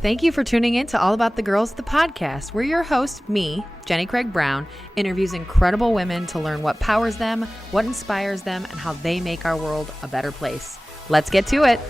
Thank you for tuning in to All About the Girls, the podcast, where your host, me, Jenny Craig Brown, interviews incredible women to learn what powers them, what inspires them, and how they make our world a better place. Let's get to it.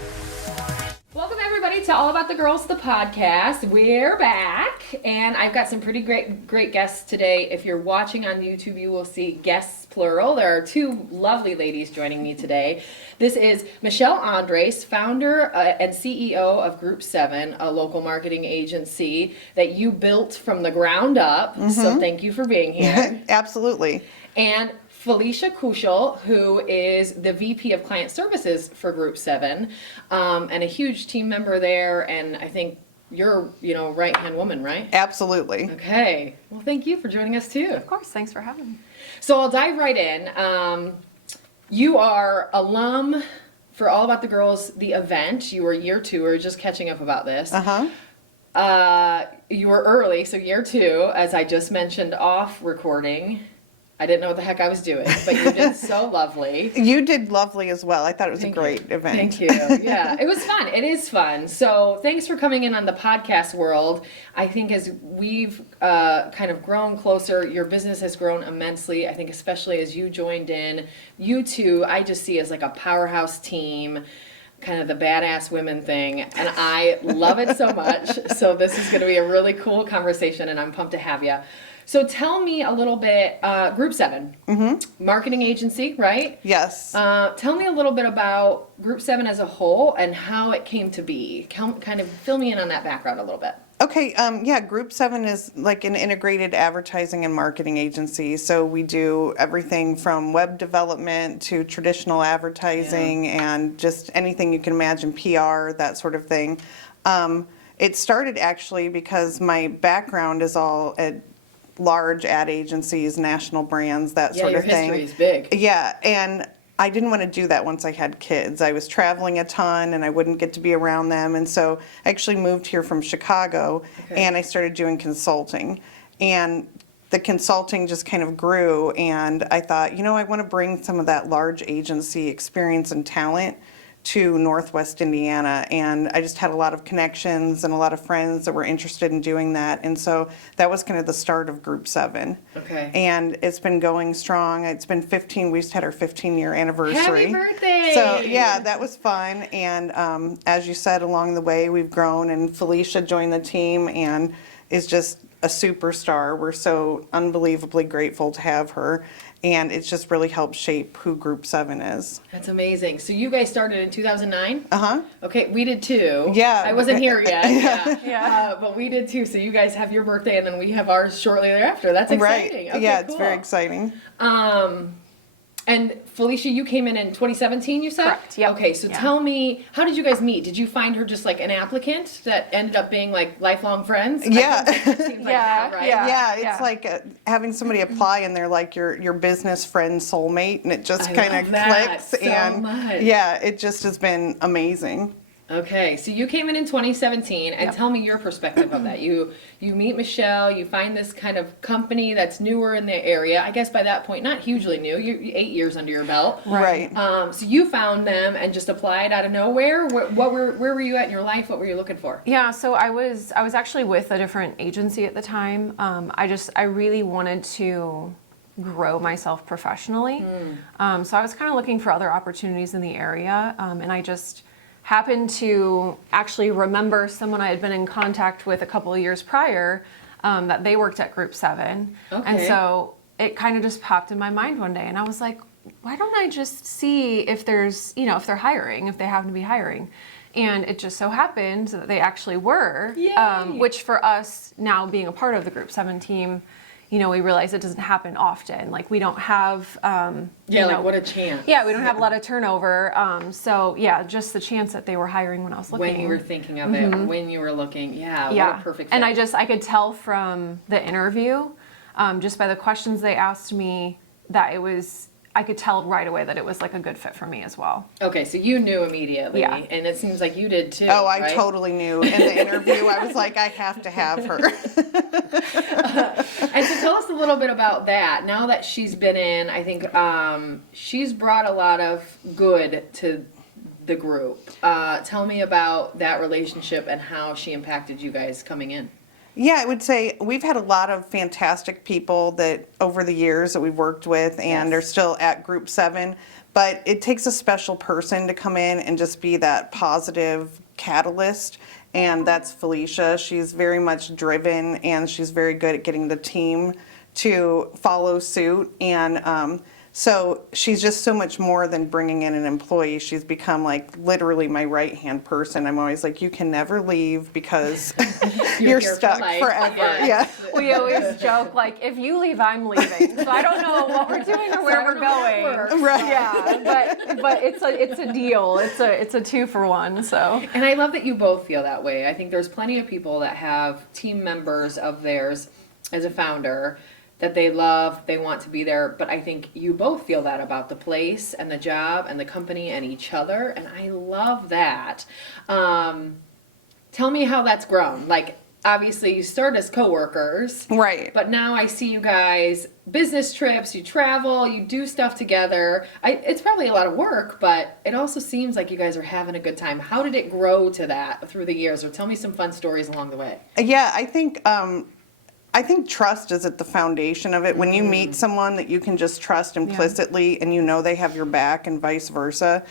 Welcome, everybody, to All About the Girls, the podcast. We're back, and I've got some pretty great guests today. If you're watching on YouTube, you will see guests, plural. There are two lovely ladies joining me today. This is Michelle Andres, founder and CEO of Group 7, a local marketing agency that you built from the ground up. Mm-hmm. So thank you for being here. Absolutely. And Felicia Kuschel, who is the VP of Client Services for Group 7, and a huge team member there. And I think you're, right-hand woman, right? Absolutely. Okay. Well, thank you for joining us, too. Of course. Thanks for having me. So I'll dive right in. You are alum for All About the Girls, the event. You were year 2. We were just catching up about this. You were early, so year 2, as I just mentioned off recording. I didn't know what the heck I was doing, but you did so lovely. You did lovely as well. I thought it was a great event. Thank you. Yeah, it was fun. It is fun. So thanks for coming in on the podcast world. I think as we've kind of grown closer, your business has grown immensely. I think especially as you joined in. You two, I just see as like a powerhouse team, kind of the badass women thing, and I love it so much. So this is going to be a really cool conversation, and I'm pumped to have you. So tell me a little bit, Group 7, marketing agency, right? Yes. Tell me a little bit about Group 7 as a whole and how it came to be. Kind of fill me in on that background a little bit. Okay, Group 7 is like an integrated advertising and marketing agency. So we do everything from web development to traditional advertising and just anything you can imagine, PR, that sort of thing. It started actually because my background is all at large ad agencies, national brands, that sort of thing. Yeah, your history is big. Yeah, and I didn't want to do that once I had kids. I was traveling a ton and I wouldn't get to be around them, and so I actually moved here from Chicago and I started doing consulting. And the consulting just kind of grew, and I thought, I want to bring some of that large agency experience and talent to Northwest Indiana, and I just had a lot of connections and a lot of friends that were interested in doing that, and so that was kind of the start of Group 7. Okay. And it's been going strong. It's been 15. We just had our 15-year anniversary. Happy birthday! So yeah, that was fun, and as you said, along the way we've grown, and Felicia joined the team and is just a superstar. We're so unbelievably grateful to have her. And it's just really helped shape who Group 7 is. That's amazing. So you guys started in 2009? Uh-huh. Okay, we did too. Yeah. I wasn't here yet. Yeah. But we did too. So you guys have your birthday and then we have ours shortly thereafter. That's exciting. Right. Okay, yeah, cool. It's very exciting. And Felicia, you came in 2017, you said? Correct, yep. Okay, so tell me, how did you guys meet? Did you find her just like an applicant that ended up being like lifelong friends? Yeah. I think it seems like that, right? Yeah, it's like having somebody apply and they're like your business friend soulmate, and it just kind of clicks. So and much. Yeah, it just has been amazing. Okay, so you came in 2017, and tell me your perspective of that. You meet Michelle, you find this kind of company that's newer in the area. I guess by that point, not hugely new. You're 8 years under your belt. Right. So you found them and just applied out of nowhere. Where were you at in your life? What were you looking for? Yeah, so I was actually with a different agency at the time. I really wanted to grow myself professionally. So I was kind of looking for other opportunities in the area, and I just happened to actually remember someone I had been in contact with a couple of years prior, that they worked at Group 7. Okay. And so it kind of just popped in my mind one day, and I was like, why don't I just see if there's, if they're hiring, if they happen to be hiring. And it just so happened that they actually were, which for us now being a part of the Group 7 team, we realize it doesn't happen often. Like we don't have, what a chance. Yeah, we don't have a lot of turnover. So just the chance that they were hiring when I was looking. When you were thinking of it, when you were looking, what a perfect fit. And I could tell from the interview, just by the questions they asked me, that I could tell right away that it was like a good fit for me as well. Okay, so you knew immediately, yeah. And it seems like you did too. Oh, I totally knew. In the interview, I was like, I have to have her. And so tell us a little bit about that. Now that she's been in, I think she's brought a lot of good to the group. Tell me about that relationship and how she impacted you guys coming in. Yeah, I would say we've had a lot of fantastic people that over the years that we've worked with and are still at Group 7, but it takes a special person to come in and just be that positive catalyst, and that's Felicia. She's very much driven, and she's very good at getting the team to follow suit, and so she's just so much more than bringing in an employee. She's become like literally my right-hand person. I'm always like, you can never leave because you're here for stuck life. forever. Yeah. Yeah. We always joke, like, if you leave, I'm leaving. So I don't know what we're doing or where we're going. Right. Yeah, but it's a deal. It's a 2-for-1. So. And I love that you both feel that way. I think there's plenty of people that have team members of theirs as a founder that they love, they want to be there, but I think you both feel that about the place and the job and the company and each other, and I love that. Tell me how that's grown. Like, obviously you start as coworkers, Right. but now I see you guys, business trips, you travel, you do stuff together. It's probably a lot of work, but it also seems like you guys are having a good time. How did it grow to that through the years? Or tell me some fun stories along the way. Yeah, I think trust is at the foundation of it. When you meet someone that you can just trust implicitly and you know they have your back and vice versa,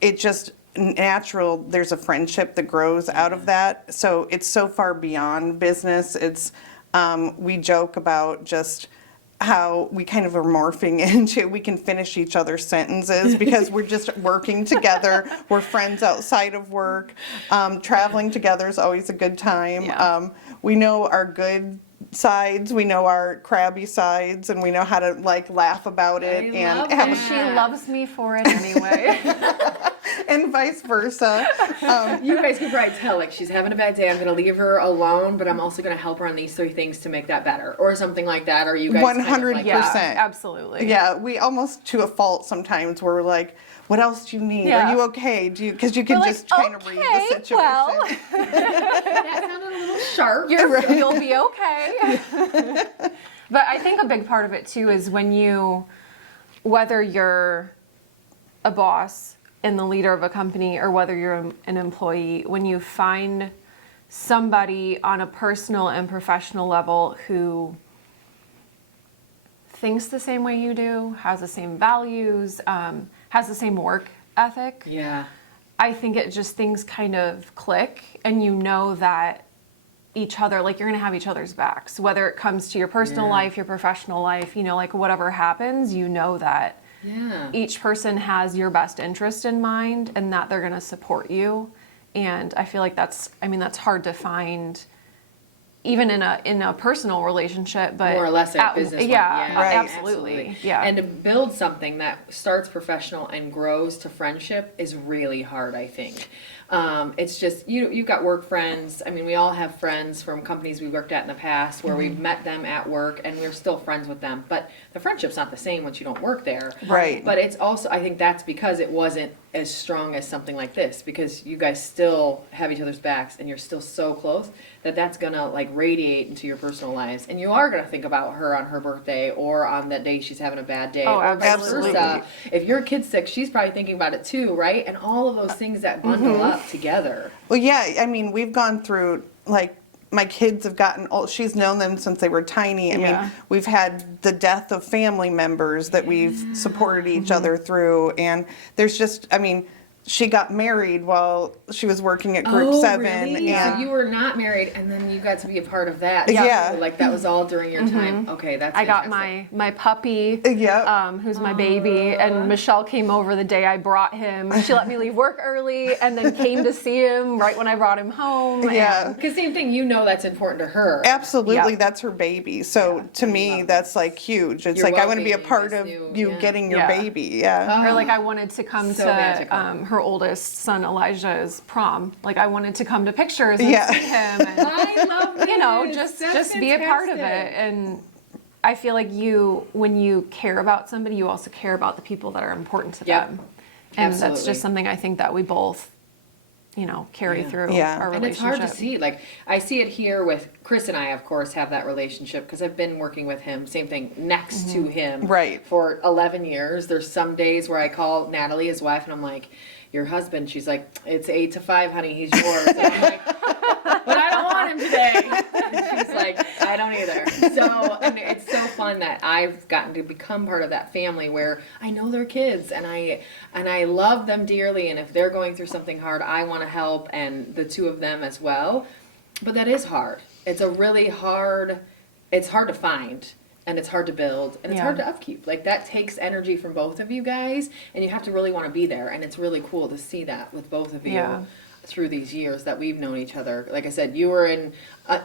it just natural, there's a friendship that grows out of that. So it's so far beyond business. It's, we joke about just how we kind of are morphing into, we can finish each other's sentences because we're just working together. We're friends outside of work. Traveling together is always a good time. Yeah. We know our good sides, we know our crabby sides, and we know how to like laugh about it and love have that. She loves me for it anyway. and vice versa. You guys can probably tell, like, she's having a bad day, I'm going to leave her alone, but I'm also going to help her on these 3 things to make that better, or something like that. Or you guys 100%. Yeah, absolutely. Yeah, we almost to a fault sometimes we're like, what else do you need? Yeah. Are you okay? Do you, because you can We're just like, kind of read the "Okay, situation. well." that sounded a little sharp. You'll be okay. But I think a big part of it too is whether you're a boss and the leader of a company or whether you're an employee, when you find somebody on a personal and professional level who thinks the same way you do, has the same values, has the same work ethic, Yeah. I think it just things kind of click and you know that each other, like you're going to have each other's backs, whether it comes to your personal life, your professional life, like whatever happens, you know that each person has your best interest in mind and that they're going to support you. And I feel like that's hard to find even in a personal relationship, but more or less a business one. Yeah, Right. absolutely. Yeah. And to build something that starts professional and grows to friendship is really hard, I think. It's just, you've got work friends. I mean, we all have friends from companies we worked at in the past where we've met them at work and we're still friends with them. But the friendship's not the same once you don't work there. Right. But it's also, I think that's because it wasn't as strong as something like this, because you guys still have each other's backs and you're still so close that that's gonna like radiate into your personal lives. And you are gonna think about her on her birthday or on that day she's having a bad day. Oh, or vice absolutely. versa. If your kid's sick, she's probably thinking about it too, right? And all of those things that bundle up together. Well, yeah, I mean, we've gone through, like, my kids have gotten old. She's known them since they were tiny. I mean, we've had the death of family members that we've supported each other through. And there's just, I mean, she got married while she was working at Group 7. Really? And So you were not married, and then you got to be a part of that. Yeah. So, like that was all during your time. Okay, that's. I got fantastic. my puppy, who's my baby, and Michelle came over the day I brought him. She let me leave work early and then came to see him right when I brought him home. Yeah. Because same thing, that's important to her. absolutely, Yeah. that's her baby. So to me, that's like huge. It's Your like, I want to be a well-being part is of new, you yeah. getting your Yeah. baby. Yeah. Or like I wanted to come So to magical. her oldest son Elijah's prom. Like I wanted to come to pictures and Yeah. see him and I love this. just That's be a part of it. fantastic. And I feel like when you care about somebody, you also care about the people that are important to Yep. them. And that's Absolutely. just something I think that we both carry through Yeah. our And it's relationship. hard to see. Like, I see it here with Chris and I, of course, have that relationship because I've been working with him, same thing, next to him Right. for 11 years. There's some days where I call Natalie, his wife, and I'm like, your husband. She's like, it's 8 to 5, honey, he's yours. And I'm like, but I don't want him today. And she's like, I don't either. So, and it's so fun that I've gotten to become part of that family where I know their kids and I love them dearly. And if they're going through something hard, I want to help, and the two of them as well. But that is hard. It's a really hard, it's hard to find. And it's hard to build, and it's hard to upkeep. Like, that takes energy from both of you guys, and you have to really want to be there. And it's really cool to see that with both of you through these years that we've known each other. Like I said, you were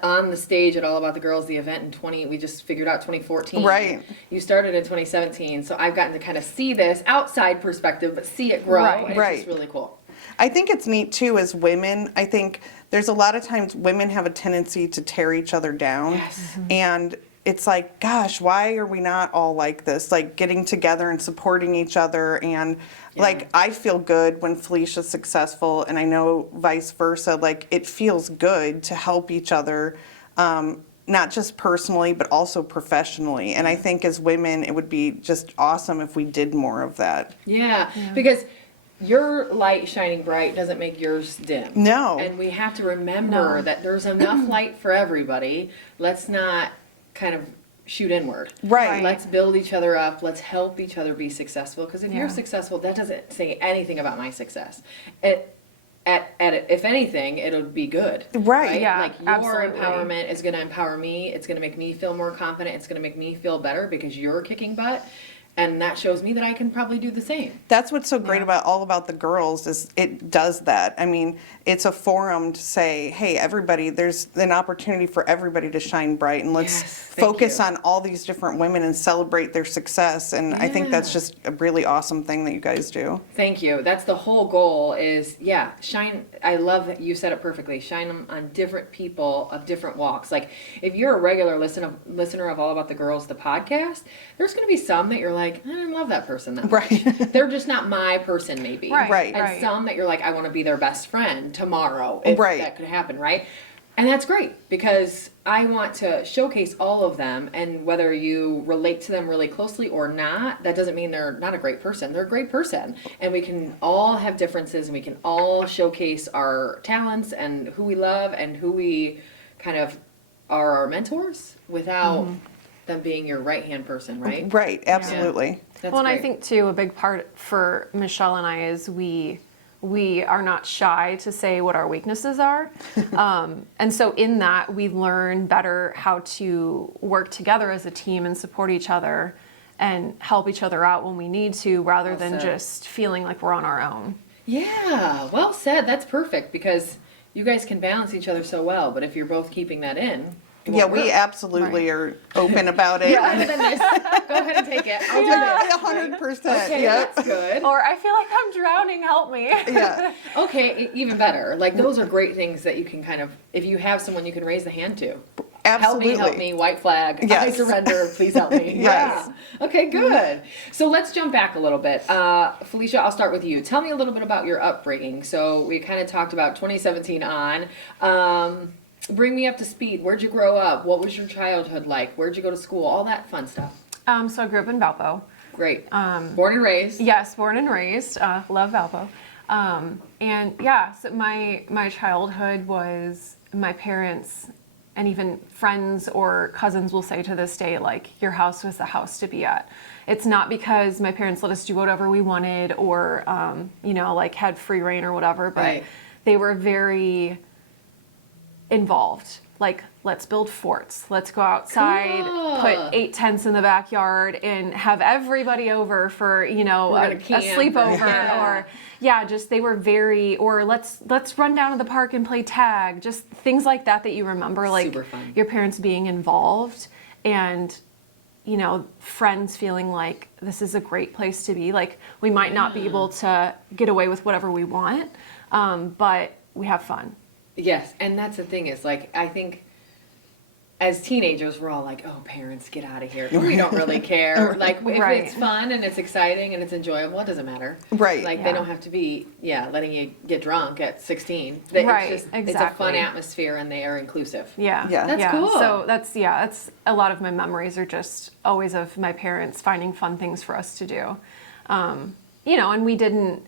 on the stage at All About the Girls, the event we just figured out 2014. Right. You started in 2017, so I've gotten to kind of see this outside perspective, but see it grow. Right. And it's Right. just really cool. I think it's neat too as women. I think there's a lot of times women have a tendency to tear each other down. Yes. And it's like, gosh, why are we not all like this? Like, getting together and supporting each other. And like, I feel good when Felicia's successful, and I know vice versa. Like, it feels good to help each other, not just personally, but also professionally. And I think as women, it would be just awesome if we did more of that. Yeah, because your light shining bright doesn't make yours dim. No. And we have to remember that there's enough light for everybody. Let's not kind of shoot inward. Right. Let's build each other up. Let's help each other be successful. Because if you're Yeah. successful, that doesn't say anything about my success. If anything, it'll be good. Right. Yeah, Like, your absolutely. empowerment is going to empower me. It's going to make me feel more confident. It's going to make me feel better because you're kicking butt. And that shows me that I can probably do the same. That's what's so great about All About the Girls is it does that. I mean, it's a forum to say, hey, everybody, there's an opportunity for everybody to shine bright, and let's Yes, thank focus you. on all these different women and celebrate their success. And I think that's just a really awesome thing that you guys do. Thank you. That's the whole goal is, shine. I love that you said it perfectly. Shine them on different people of different walks. Like, if you're a regular listener of All About the Girls, the podcast, there's going to be some that you're like, I didn't love that person that much. Right. They're just not my person, maybe. Right. And some that you're like, I want to be their best friend tomorrow. If Right. that could happen, right? And that's great because I want to showcase all of them, and whether you relate to them really closely or not, that doesn't mean they're not a great person. They're a great person, and we can all have differences, and we can all showcase our talents and who we love and who we kind of are our mentors without them being your right-hand person, right? Right, absolutely. That's Well, and I great. think too, a big part for Michelle and I is we are not shy to say what our weaknesses are. And so in that, we learn better how to work together as a team and support each other and help each other out when we need to, rather Well than said. just feeling like we're on our own. Yeah, well said. That's perfect because you guys can balance each other so well, but if you're both keeping that in, it Yeah, won't we work. absolutely are open about it. You're better than this. Go ahead and take it. I'll do this. 100%. Okay, Yep. that's good. Or I feel like I'm drowning, help me. Yeah. Okay, even better. Like, those are great things that you can kind of, if you have someone you can raise the hand to. Absolutely. Help me, white flag. I Yes. surrender, please help me. Yes. Yeah. Okay, good. So let's jump back a little bit. Felicia, I'll start with you. Tell me a little bit about your upbringing. So we kind of talked about 2017 on. Bring me up to speed. Where'd you grow up? What was your childhood like? Where'd you go to school? All that fun stuff. So I grew up in Valpo. Great. Born and raised. Yes, born and raised. Love Valpo. And yeah, so my childhood was my parents and even friends or cousins will say to this day, like, your house was the house to be at. It's not because my parents let us do whatever we wanted or, like had free reign or whatever, but Right. they were very involved. Like, let's build forts. Let's go outside, Cool. put 8 tents in the backyard, and have everybody over for We're a gonna camp sleepover. or- Or just they were very. Or let's run down to the park and play tag. Just things like that you remember, like Super fun. your parents being involved and friends feeling like this is a great place to be. Like, we might not be able to get away with whatever we want, but we have fun. Yes, and that's the thing is, like, I think as teenagers, we're all like, oh, parents, get out of here. We don't really care. Like, if Right. it's fun and it's exciting and it's enjoyable, it doesn't matter. Right. Like, Yeah. they don't have to be, letting you get drunk at 16. Right, It's a fun exactly. atmosphere and they are inclusive. Yeah. Yeah. That's cool. So that's a lot of my memories are just always of my parents finding fun things for us to do. And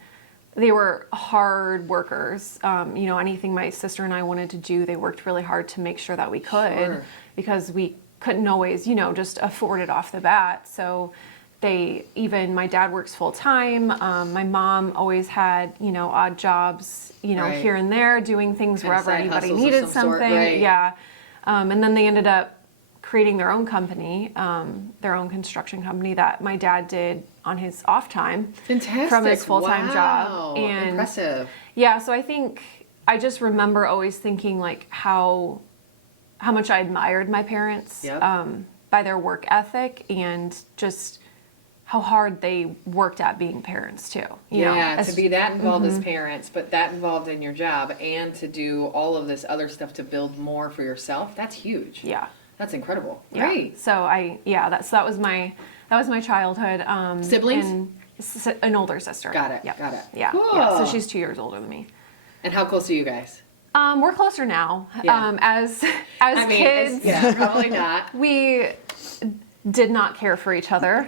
they were hard workers. Anything my sister and I wanted to do, they worked really hard to make sure that we could, Sure. because we couldn't always, just afford it off the bat. So my dad works full time. My mom always had, odd jobs, Right. here and there, doing things Kind of wherever side anybody hustles of needed some sort, something. right. Yeah. And then they ended up creating their own company, their own construction company that my dad did on his off time Fantastic. from his full-time Wow. job. And Impressive. yeah, so I just remember always thinking like how much I admired my parents Yep. by their work ethic and just how hard they worked at being parents too. You know, Yeah, as- to be that involved as parents, but that involved in your job, and to do all of this other stuff to build more for yourself, that's huge. Yeah. That's incredible. Yeah. Great. So that was my childhood. Siblings? And an older sister. Got it, Yep. got it. Yeah. Cool. Yeah. So she's 2 years older than me. And how close are you guys? We're closer now. Yeah. As kids, Probably not. we did not care for each other,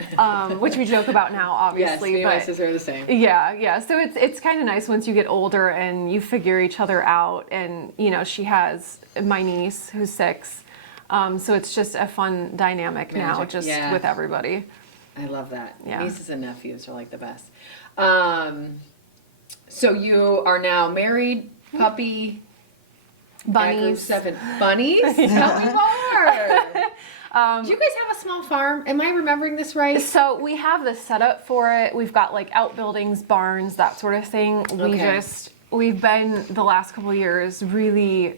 which we joke about now, Yes, obviously. me and my but sister are the same. yeah. So it's kind of nice once you get older and you figure each other out. And she has my niece who's 6, so it's just a fun dynamic now, Magic, just yeah. with everybody. I love that. Yeah. Nieces and nephews are like the best. So you are now married, puppy, cat group Bunnies. 7. Bunnies? Tell me more. Do you guys have a small farm? Am I remembering this right? So we have the setup for it. We've got like outbuildings, barns, that sort of thing. Okay. We've been the last couple of years really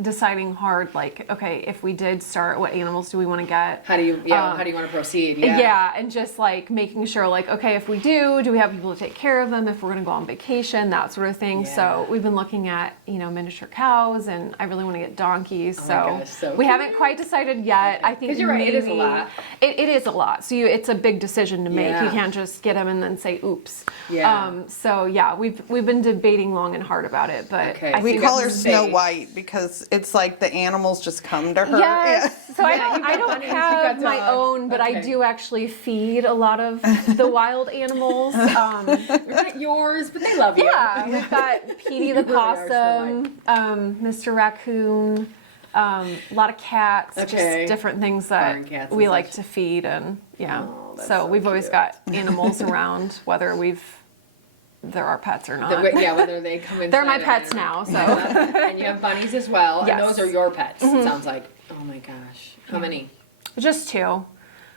deciding hard, like, okay, if we did start, what animals do we want to get? How do you want to proceed? Yeah, and just like making sure, like, okay, if we do we have people to take care of them if we're going to go on vacation, that sort of thing. Yeah. So we've been looking at, miniature cows, and I really want to get donkeys. Oh my so gosh, so we cute. haven't quite decided yet. I think 'Cause you're right, it is a maybe- lot. It is a lot. So it's a big decision to make. Yeah. You can't just get them and then say, oops. Yeah. So yeah, we've been debating long and hard about it, but Okay, I so We think you call got her some Snow space. White because it's like the animals just come to her. Yes. So Yeah, I you've got don't bunnies, you've have got my dogs. own, but I Okay. do actually feed a lot of the wild animals. They're not yours, but they love you. Yeah, we've got Petey the You really are possum, Mr. Raccoon, a lot of cats, Okay. just different things that Barn cats and we like such. to feed, and yeah. Oh, that's so so we've always cute. got animals around, whether they're our pets or not. Whether they come in. They're my pets now, so And you have bunnies as well, Yes. Mm-hmm. and those are your pets. It sounds like. Oh my gosh, how many? just 2.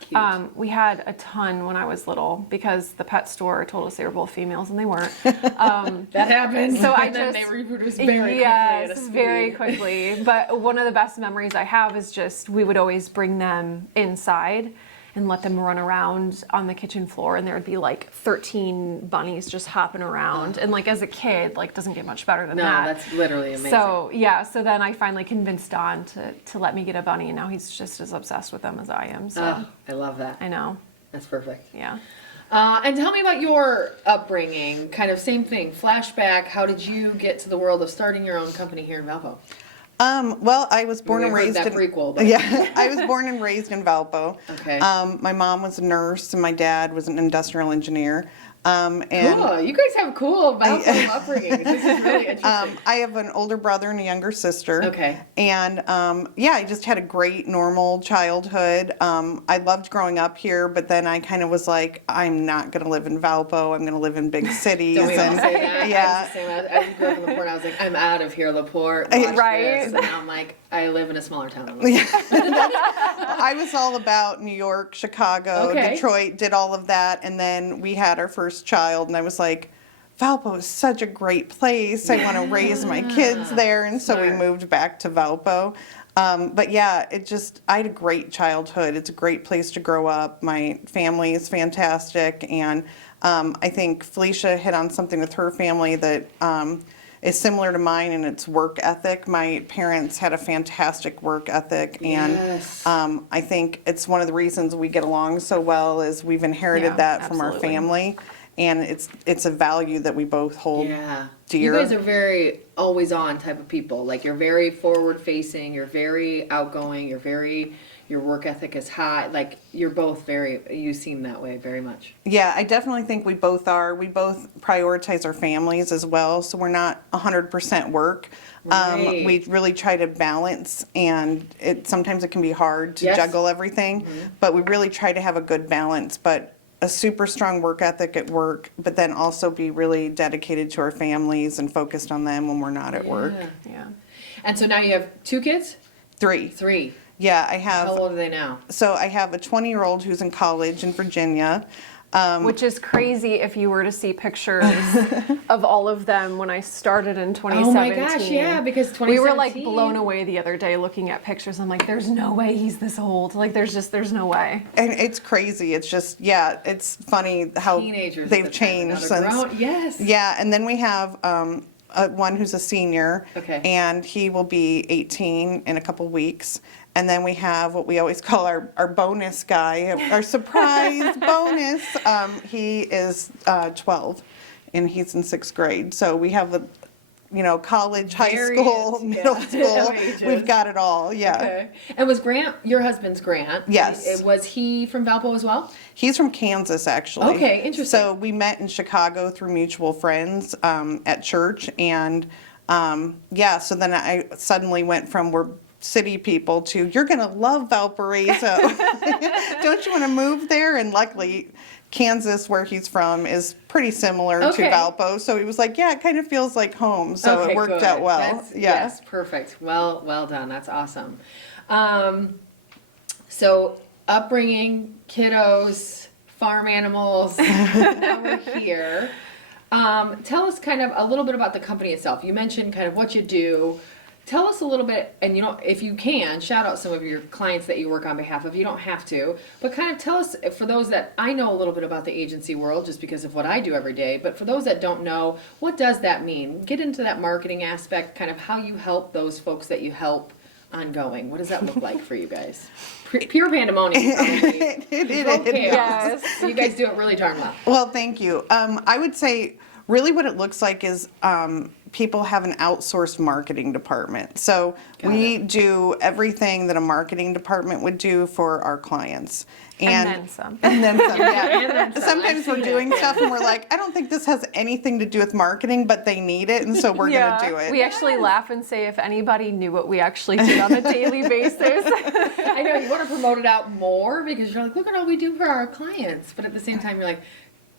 Cute. We had a ton when I was little because the pet store told us they were both females and they weren't. That happens. So I and then just they reproduce very quickly. yes, At a speed. very quickly. But one of the best memories I have is just we would always bring them inside and let them run around on the kitchen floor, and there would be like 13 bunnies just hopping around. And like as a kid, like doesn't get much better than No, that. that's literally amazing. So yeah, so then I finally convinced Don to let me get a bunny, and now he's just as obsessed with them as I am. So Oh, I love that. I know, That's perfect. yeah. And tell me about your upbringing. Kind of same thing. Flashback. How did you get to the world of starting your own company here in Valpo? Well, I was born We and heard raised that in prequel, but- Yeah, I was born and raised in Valpo. Okay. My mom was a nurse and my dad was an industrial engineer. And Cool. You guys have cool Valpo upbringing. This is really interesting. I have an older brother and a younger sister. Okay. And I just had a great normal childhood. I loved growing up here, but then I kind of was like, I'm not going to live in Valpo. I'm going to live in big cities. Don't we all and say that? yeah. I was the same. I grew up in LaPorte. I was like, I'm out of here, LaPorte. Watch Right. this. And now I'm like, I live in a smaller town. I was all about New York, Chicago, Okay. Detroit, did all of that. And then we had our first child, and I was like, Valpo is such a great place. I want to raise my kids there. And so we Smart. moved back to Valpo. But yeah, I had a great childhood. It's a great place to grow up. My family is fantastic. And I think Felicia hit on something with her family that is similar to mine in its work ethic. My parents had a fantastic work ethic, and Yes. I think it's one of the reasons we get along so well is we've inherited Yeah, that from our absolutely. family, and it's a value that we both hold Yeah. dear. You guys are very always on type of people. Like you're very forward facing, you're very outgoing, your work ethic is high. Like you're both you seem that way very much. Yeah, I definitely think we both are. We both prioritize our families as well, so we're not 100% work. Right. We really try to balance, and sometimes it can be hard to Yes. juggle everything, but we really try to have a good balance. But a super strong work ethic at work, but then also be really dedicated to our families and focused on them when we're not at work. Yeah. And so now you have 2 kids? 3. 3. Yeah, I have. How old are they now? So I have a 20-year-old who's in college in Virginia. Which is crazy if you were to see pictures of all of them when I started in 2017. Oh my gosh, yeah, because 2017. We were like blown away the other day looking at pictures. I'm like, there's no way he's this old. Like, there's no way. And it's crazy. It's just, yeah, it's funny how Teenagers they've at the time, changed now since. they're grown. Yes. Yeah, and then we have one who's a senior, Okay. and he will be 18 in a couple weeks. And then we have what we always call our bonus guy, our surprise bonus. He is 12, and he's in 6th grade. So we have college, high school, Various, middle yeah, school. ages. We've got it all. Yeah. Okay. And was Grant, your husband's Grant? Yes. Was he from Valpo as well? He's from Kansas, actually. Okay, interesting. So we met in Chicago through mutual friends at church, and so then I suddenly went from we're city people to you're going to love Valparaiso. Don't you want to move there? And luckily, Kansas, where he's from, is pretty similar Okay. to Valpo. So he was like, yeah, it kind of feels like home. So Okay, it worked good. out well. That's- Yeah. Yes, perfect. Well done. That's awesome. So upbringing, kiddos, farm animals. Now we're here. Tell us kind of a little bit about the company itself. You mentioned kind of what you do. Tell us a little bit, and if you can, shout out some of your clients that you work on behalf of. You don't have to, but kind of tell us, for those that I know a little bit about the agency world just because of what I do every day, but for those that don't know, what does that mean? Get into that marketing aspect, kind of how you help those folks that you help ongoing. What does that look like for you guys? Pure pandemonium. Probably. It Total chaos. Yes. You guys do it really darn well. Well, thank you. I would say really what it looks like is people have an outsourced marketing department. So we do everything that a marketing department would do for our clients. And then some. And then some, yeah. And then some. Sometimes I've we're seen doing it. stuff and we're like, I don't think this has anything to do with marketing, but they need it, and so we're going to do it. We actually laugh and say if anybody knew what we actually did on a daily basis. I know you want to promote it out more because you're like, look at all we do for our clients. But at the same time, you're like,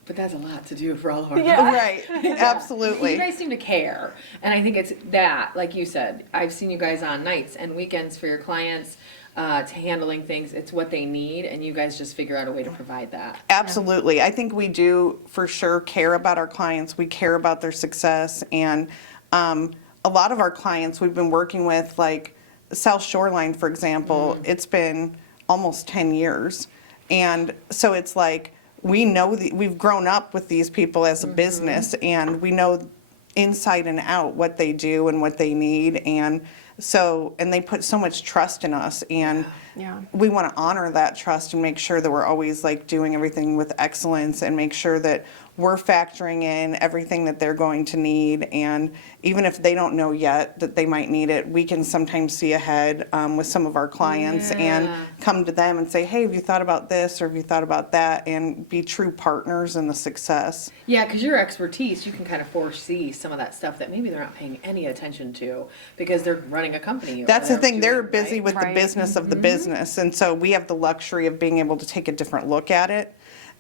but that's a lot to do for all of our clients. Right, absolutely. You guys seem to care. And I think it's that, like you said, I've seen you guys on nights and weekends for your clients to handling things. It's what they need, and you guys just figure out a way to provide that. Absolutely. I think we do for sure care about our clients. We care about their success. And a lot of our clients we've been working with, like South Shoreline, for example, it's been almost 10 years. And so it's like we know we've grown up with these people as a business, and we know inside and out what they do and what they need. And they put so much trust in us, and Yeah. we want to honor that trust and make sure that we're always like doing everything with excellence and make sure that we're factoring in everything that they're going to need. And even if they don't know yet that they might need it, we can sometimes see ahead with some of our clients and come to them and say, hey, have you thought about this or have you thought about that, and be true partners in the success. Yeah, because your expertise, you can kind of foresee some of that stuff that maybe they're not paying any attention to because they're running a company. Or That's the whatever, thing. They're right? busy with the Right. business of the business. And so we have the luxury of being able to take a different look at it.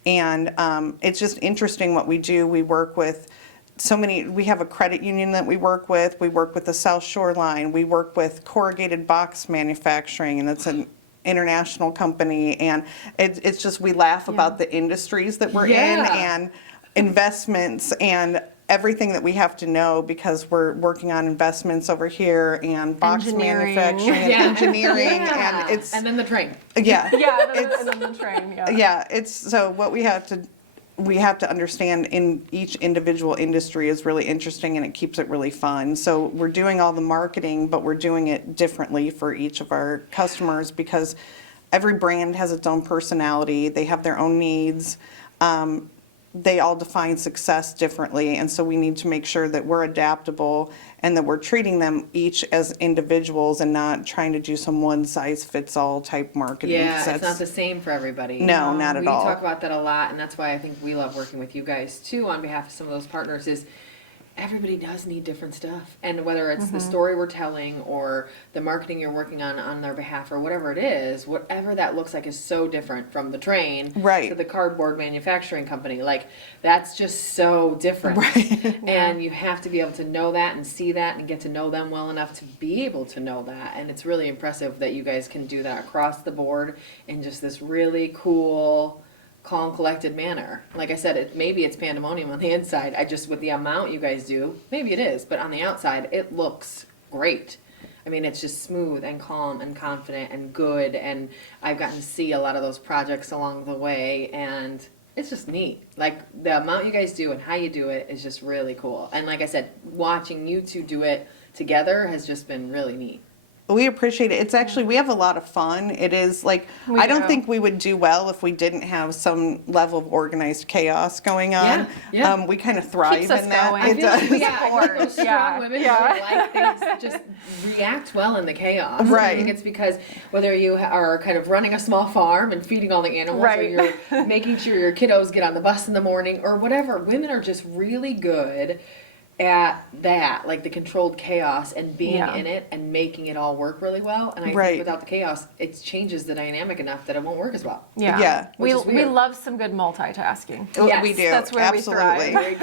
And it's just interesting what we do. We work with we have a credit union that we work with. We work with the South Shoreline. We work with corrugated box manufacturing, and it's an international company. And it's just, we laugh about the industries that we're in Yeah. and investments and everything that we have to know because we're working on investments over here and box Engineering. manufacturing and Yeah. engineering. Yeah. And it's, and then the train. yeah. Yeah, and then the train. Yeah. Yeah, it's so what we have to we have to understand in each individual industry is really interesting and it keeps it really fun. So we're doing all the marketing, but we're doing it differently for each of our customers because every brand has its own personality. They have their own needs. They all define success differently, and so we need to make sure that we're adaptable and that we're treating them each as individuals and not trying to do some one-size-fits-all type marketing. Yeah, 'cause it's not the same for everybody. No, not at all. We talk about that a lot, and that's why I think we love working with you guys too on behalf of some of those partners is everybody does need different stuff. And whether it's the story we're telling or the marketing you're working on their behalf or whatever it is, whatever that looks like is so different from the train Right. to the cardboard manufacturing company. Like, that's just so different. Right. And you have to be able to know that and see that and get to know them well enough to be able to know that. And it's really impressive that you guys can do that across the board in just this really cool, calm, collected manner. Like I said, maybe it's pandemonium on the inside. With the amount you guys do, maybe it is, but on the outside, it looks great. I mean, it's just smooth and calm and confident and good, and I've gotten to see a lot of those projects along the way, and it's just neat. Like, the amount you guys do and how you do it is just really cool. And like I said, watching you two do it together has just been really neat. We appreciate it. It's actually, we have a lot of fun. It is like, I don't think we would do well if we didn't have some level of organized chaos going on. Yeah. We kind of thrive Keeps us in that. going. It does. I feel like those strong Yeah. women Yeah. who like things just react well in the chaos. Right. I think it's because whether you are kind of running a small farm and feeding all the animals, Right. or you're making sure your kiddos get on the bus in the morning, or whatever, women are just really good at that, like the controlled chaos and being in it and making it all work really well. And I Right. think without the chaos, it changes the dynamic enough that it won't work as well. Yeah. Yeah. We Which is weird. love some good multitasking. Yes, We do. that's where we Absolutely. thrive. There we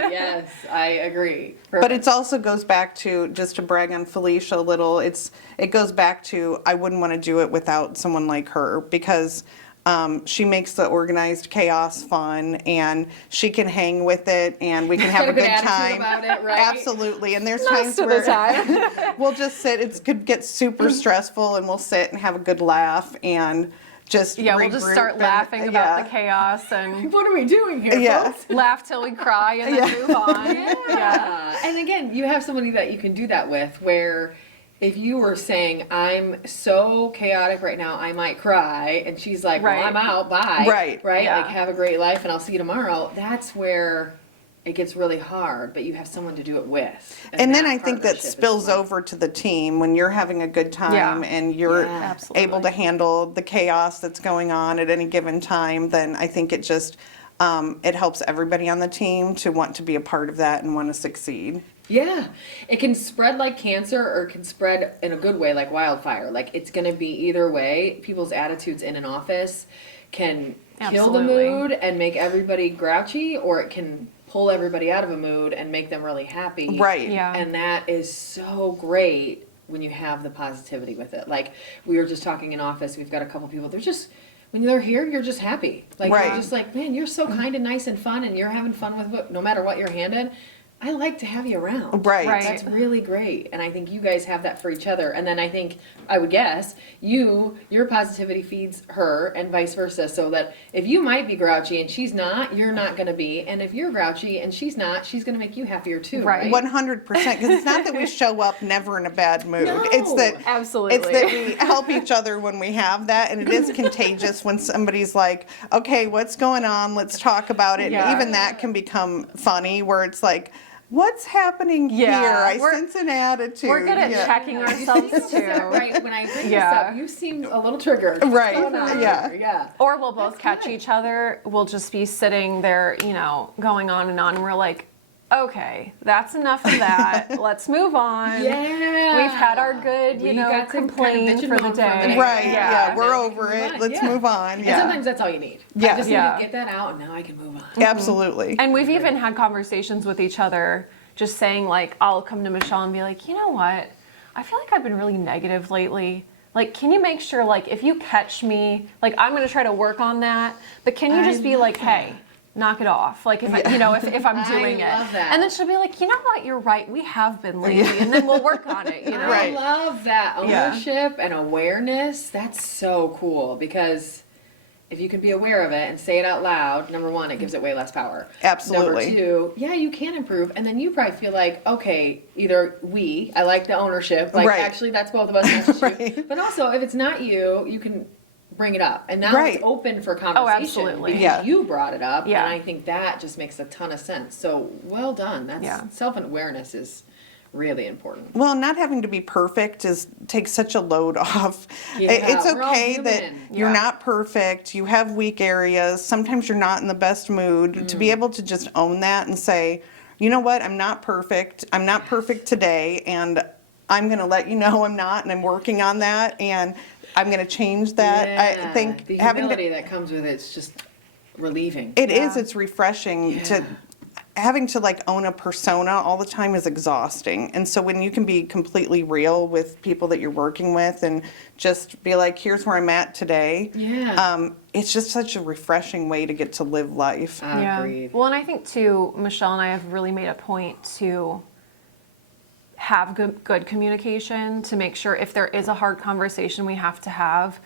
go. Yes, I agree. But Perfect. it also goes back to, just to brag on Felicia a little, it goes back to, I wouldn't want to do it without someone like her because she makes the organized chaos fun and she can hang with it and we can have a Got a good good attitude time. about it, right? Absolutely. And there's Most times of the where time. we'll just sit, it could get super stressful and we'll sit and have a good laugh and just Yeah, we'll just regroup start and- laughing about yeah. the chaos and What are we doing here, Yeah. folks? laugh till we cry and then move on. Yeah. And again, you have somebody that you can do that with where if you were saying, I'm so chaotic right now, I might cry, and she's like, Right. well, I'm out, bye. Right. Yeah. Like, have a great life and I'll see you tomorrow. That's where it gets really hard, but you have someone to do it with. And then that I think that partnership is spills fun. over to the team when you're having a good time Yeah. and you're Yeah. Absolutely. able to handle the chaos that's going on at any given time, then I think it just, it helps everybody on the team to want to be a part of that and want to succeed. Yeah, it can spread like cancer or it can spread in a good way like wildfire. Like, it's going to be either way. People's attitudes in an office can kill the Absolutely. mood and make everybody grouchy, or it can pull everybody out of a mood and make them really happy. Right. Yeah. And that is so great when you have the positivity with it. Like, we were just talking in office, we've got a couple people, they're just, when they're here, you're just happy. Like, Right. you're just like, man, you're so kind and nice and fun, and you're having fun with no matter what you're handed. I like to have you around. Right. Right. That's really great. And I think you guys have that for each other. And then I think, I would guess, your positivity feeds her and vice versa. So that if you might be grouchy and she's not, you're not going to be. And if you're grouchy and she's not, she's going to make you happier too. Right. Right. 100%, because it's not that we show up never in a bad mood. No, It's that absolutely. It's that we help each other when we have that, and it is contagious when somebody's like, "Okay, what's going on? Let's talk about it." Yeah. And even that can become funny, where it's like, "What's happening Yeah, here? I we're- sense an attitude." We're good at Yeah. checking ourselves too. Right. When I bring Yeah. this up, you seem a little triggered. What's Right, going on yeah. here? Yeah. Or we'll both That's catch good. each other. We'll just be sitting there, going on, and we're like, okay, that's enough of that. Let's move on. Yeah. We've had our good, We got to kind of complain bitch and for the moan for a day. minute. Right, yeah, we're Now we over can it. move on, Let's yeah. move on. And Yeah, sometimes that's all you need. Yeah. I just Yeah. need to get that out, and now I can move on. absolutely. And we've even had conversations with each other, just saying, like, I'll come to Michelle and be like, you know what? I feel like I've been really negative lately. Like, can you make sure, like, if you catch me, like, I'm going to try to work on that, but can you I just be love like, that. hey, knock it off? Like, if if I'm I doing it. love that. And then she'll be like, you know what? You're right. We have been lately. And then we'll work on it, Right. I love that Yeah. ownership and awareness. That's so cool because if you can be aware of it and say it out loud, number one, it gives it way less power. Absolutely. Number two, yeah, you can improve. And then you probably feel like, okay, either I like the ownership, like Right. actually that's both of us. Not just Right. you. But also, if it's not you, you can bring it up. And now Right. it's open for conversation. absolutely. Because Yeah. you brought it up. Yeah. And I think that just makes a ton of sense. So well done. That's self-awareness is really important. Well, not having to be perfect takes such a load off. Yeah, It's we're all okay that human. you're Yeah. not perfect. You have weak areas. Sometimes you're not in the best mood. To be able to just own that and say, you know what, I'm not perfect. I'm not perfect today, and I'm going to let you know I'm not, and I'm working on that, and I'm going to change that. I think the having humility that comes with it's just relieving. it's refreshing to having to like own a persona all the time is exhausting. And so when you can be completely real with people that you're working with and just be like, here's where I'm at today. Yeah. It's just such a refreshing way to get to live life. Agreed. Well, and I think too, Michelle and I have really made a point to have good communication to make sure if there is a hard conversation we have to have,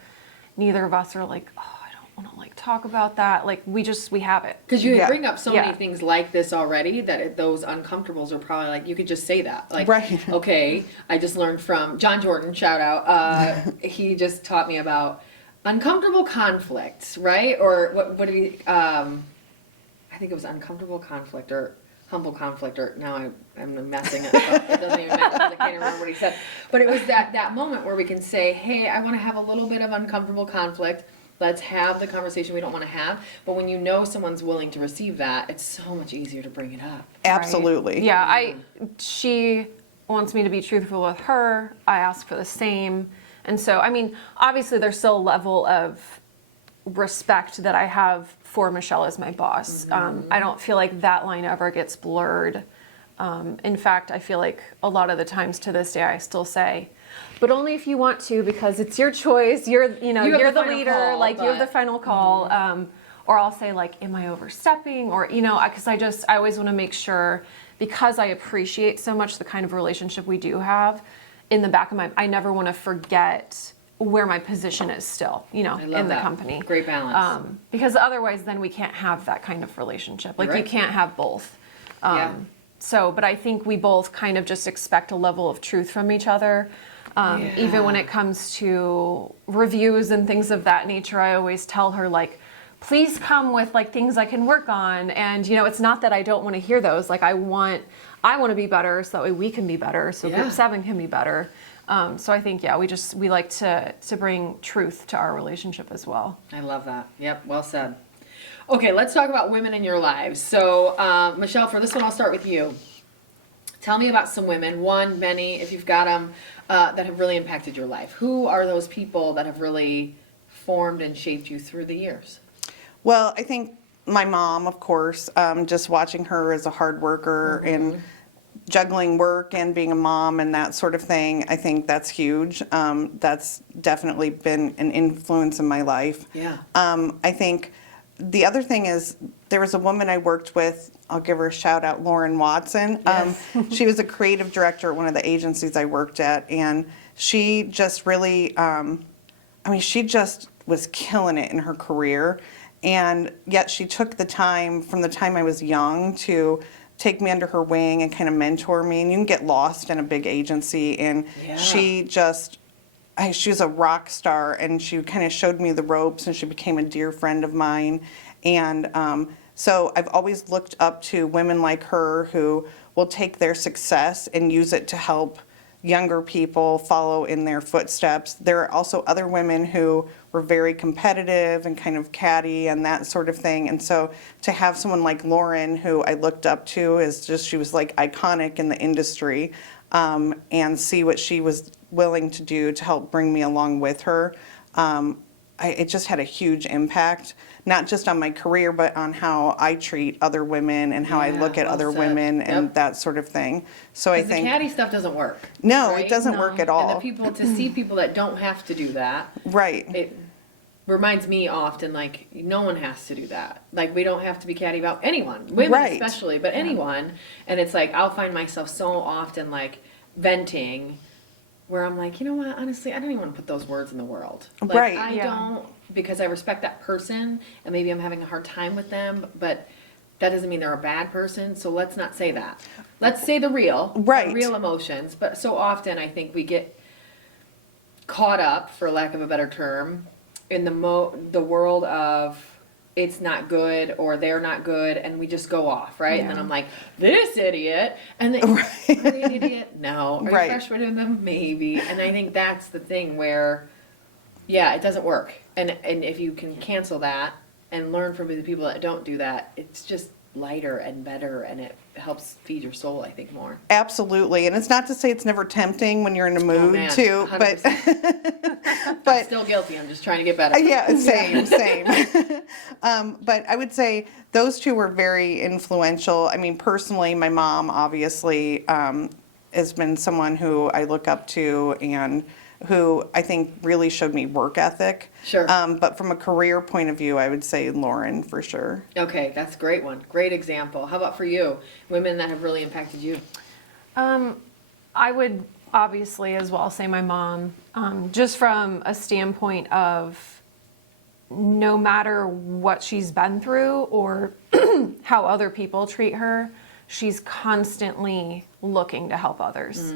neither of us are like, oh, I don't want to like talk about that. Like we have it. Because you Yeah. bring up so Yeah. many things like this already that those uncomfortables are probably like, you could just say that. Like, Right. okay, I just learned from John Jordan, shout out. He just taught me about uncomfortable conflicts, right? Or what did he, I think it was uncomfortable conflict or humble conflict, or now I'm messing it up. It doesn't even matter because I can't remember what he said. But it was that moment where we can say, hey, I want to have a little bit of uncomfortable conflict. Let's have the conversation we don't want to have. But when you know someone's willing to receive that, it's so much easier to bring it up. Absolutely. Right? Yeah, she wants me to be truthful with her. I ask for the same. And so, I mean, obviously there's still a level of respect that I have for Michelle as my boss. I don't feel like that line ever gets blurred. In fact, I feel like a lot of the times to this day I still say, but only if you want to, because it's your choice. You're the final leader, call, like you have the but- final call. Or I'll say like, am I overstepping? Or, because I always want to make sure, because I appreciate so much the kind of relationship we do have, in the back of I never want to forget where my position is still, I love in the that. company. Great balance. Because otherwise then we can't have that kind of relationship. Like Right. you can't have both. Yeah. So, but I think we both kind of just expect a level of truth from each other. Even when it comes to reviews and things of that nature, I always tell her like, please come with like things I can work on. And it's not that I don't want to hear those. Like I want to be better so that way we can be better. So Group 7 can be better. So I think, we like to bring truth to our relationship as well. I love that. Yep, well said. Okay, let's talk about women in your lives. So, Michelle, for this one, I'll start with you. Tell me about some women, one, many, if you've got them, that have really impacted your life. Who are those people that have really formed and shaped you through the years? Well, I think my mom, of course, just watching her as a hard worker and juggling work and being a mom and that sort of thing, I think that's huge. That's definitely been an influence in my life. Yeah. I think the other thing is there was a woman I worked with, I'll give her a shout out, Lauren Watson. Yes. She was a creative director at one of the agencies I worked at, and she just really, she just was killing it in her career. And yet she took the time from the time I was young to take me under her wing and kind of mentor me. And you can get lost in a big agency, and she just, she was a rock star, and she kind of showed me the ropes, and she became a dear friend of mine. And so I've always looked up to women like her who will take their success and use it to help younger people follow in their footsteps. There are also other women who were very competitive and kind of catty and that sort of thing. And so to have someone like Lauren, who I looked up to, is just, she was like iconic in the industry, and see what she was willing to do to help bring me along with her. It just had a huge impact, not just on my career, but on how I treat other women and how I look at well other said. and Yep. that sort of thing. So I The think catty stuff doesn't work. no, right? it doesn't work at all. And the people, to see people that don't have to do that, Right. it reminds me often, like, no one has to do that. Like, we don't have to be catty about anyone, women Right. especially, but anyone. And it's like, I'll find myself so often, like, venting, where I'm like, you know what, honestly, I don't even want to put those words in the world. Like, Right. I Yeah. don't because I respect that person and maybe I'm having a hard time with them, but that doesn't mean they're a bad person. So let's not say that. Let's say the real emotions. But so often I think we get caught up, for lack of a better term, in the world of it's not good or they're not good, and we just go off, right? Yeah. And then I'm like, this idiot, and then are they an idiot? No. Are you frustrated with them? Maybe. And I think that's the thing where, yeah, it doesn't work. And if you can cancel that and learn from the people that don't do that, it's just lighter and better, and it helps feed your soul, I think, more. Absolutely. And it's not to say it's never tempting when you're in a mood too, 100%. But I'm still guilty. I'm just trying to get better. Yeah, same. But I would say those two were very influential. I mean, personally, my mom obviously has been someone who I look up to and who I think really showed me work ethic. Sure. But from a career point of view, I would say Lauren for sure. Okay, that's a great one. Great example. How about for you? Women that have really impacted you? I would obviously as well say my mom, just from a standpoint of no matter what she's been through or how other people treat her, she's constantly looking to help others.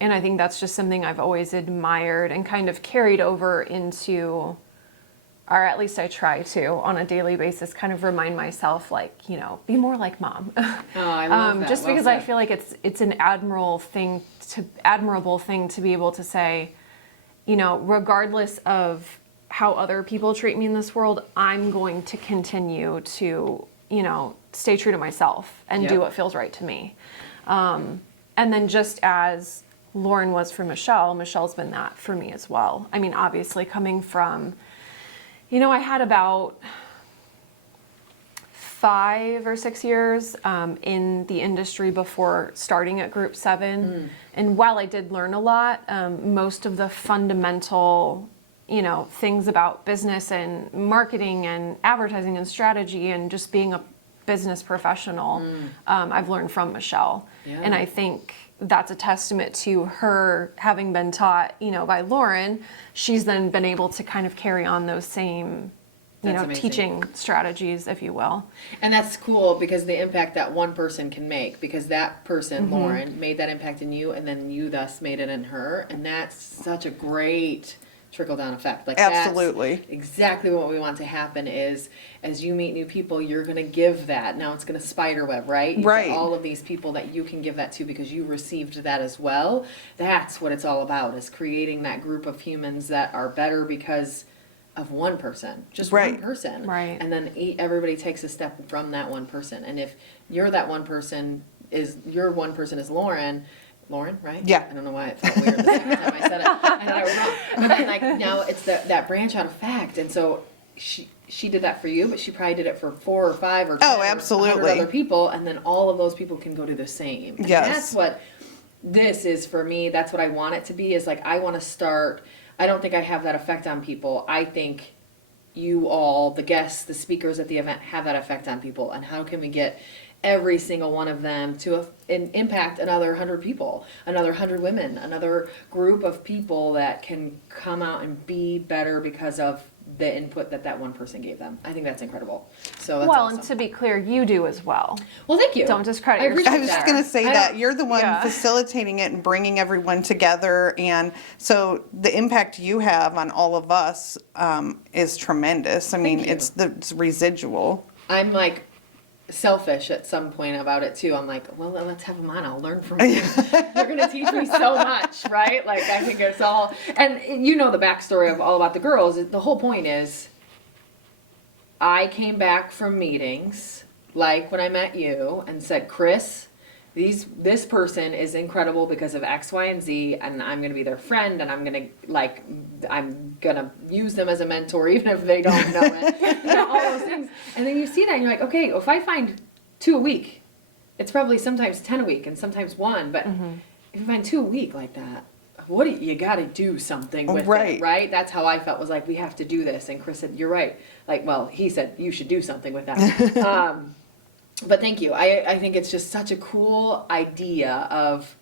And I think that's just something I've always admired and kind of carried over into, or at least I try to, on a daily basis, kind of remind myself, like, you know, be more like mom. Oh, I love that. Just because I feel like it's an admirable thing to be able to say, you know, regardless of how other people treat me in this world, I'm going to continue to, you know, stay true to myself and do what feels right to me. And then just as Lauren was for Michelle, Michelle's been that for me as well. I mean, obviously coming from, you know, I had about 5 or 6 years in the industry before starting at Group 7. And while I did learn a lot, most of the fundamental, you know, things about business and marketing and advertising and strategy and just being a business professional, I've learned from Michelle. Yeah. And I think that's a testament to her having been taught, you know, by Lauren. She's then been able to kind of carry on those same, you know, teaching strategies, if you will. And that's cool because the impact that one person can make, because that person, Lauren, made that impact in you, and then you thus made it in her. And that's such a great trickle-down effect. Like, absolutely. That's exactly what we want to happen is, as you meet new people, you're going to give that. Now it's going to spiderweb, right? Right. All of these people that you can give that to because you received that as well. That's what it's all about, is creating that group of humans that are better because of one person, just one person. Right. And then everybody takes a step from that one person. And if you're that one person, your one person is Lauren, right? Yeah. I don't know why it felt weird the second time I said it. And I was wrong. But then, like, now it's that branch out of fact. And so she did that for you, but she probably did it for 4 or 5 or 10 or 100 other people. And then all of those people can go do the same. And that's what this is for me. That's what I want it to be, is like, I want to start. I don't think I have that effect on people. I think you all, the guests, the speakers at the event, have that effect on people. And how can we get every single one of them to impact another 100 people, another 100 women, another group of people that can come out and be better because of the input that one person gave them. I think that's incredible. So that's awesome. And to be clear, you do as well. Well, thank you. Don't discredit yourself. I was just going to say that you're the one facilitating it and bringing everyone together, and so the impact you have on all of us is tremendous. I mean, it's residual. I'm like selfish at some point about it too. I'm like, well, let's have them on. I'll learn from you. You're going to teach me so much, right? Like, I think it's all, and you know the backstory of All About the Girls. The whole point is, I came back from meetings, like when I met you, and said, Chris, this person is incredible because of X, Y, and Z, and I'm going to be their friend, and I'm going to use them as a mentor, even if they don't know it. You know, all those things. And then you see that, and you're like, okay, if I find 2 a week, it's probably sometimes 10 a week, and sometimes 1. But if you find 2 a week like that, you got to do something with it, right? That's how I felt, was like, we have to do this. And Chris said, you're right. Like, well, he said, you should do something with that. But thank you. I think it's just such a cool idea of,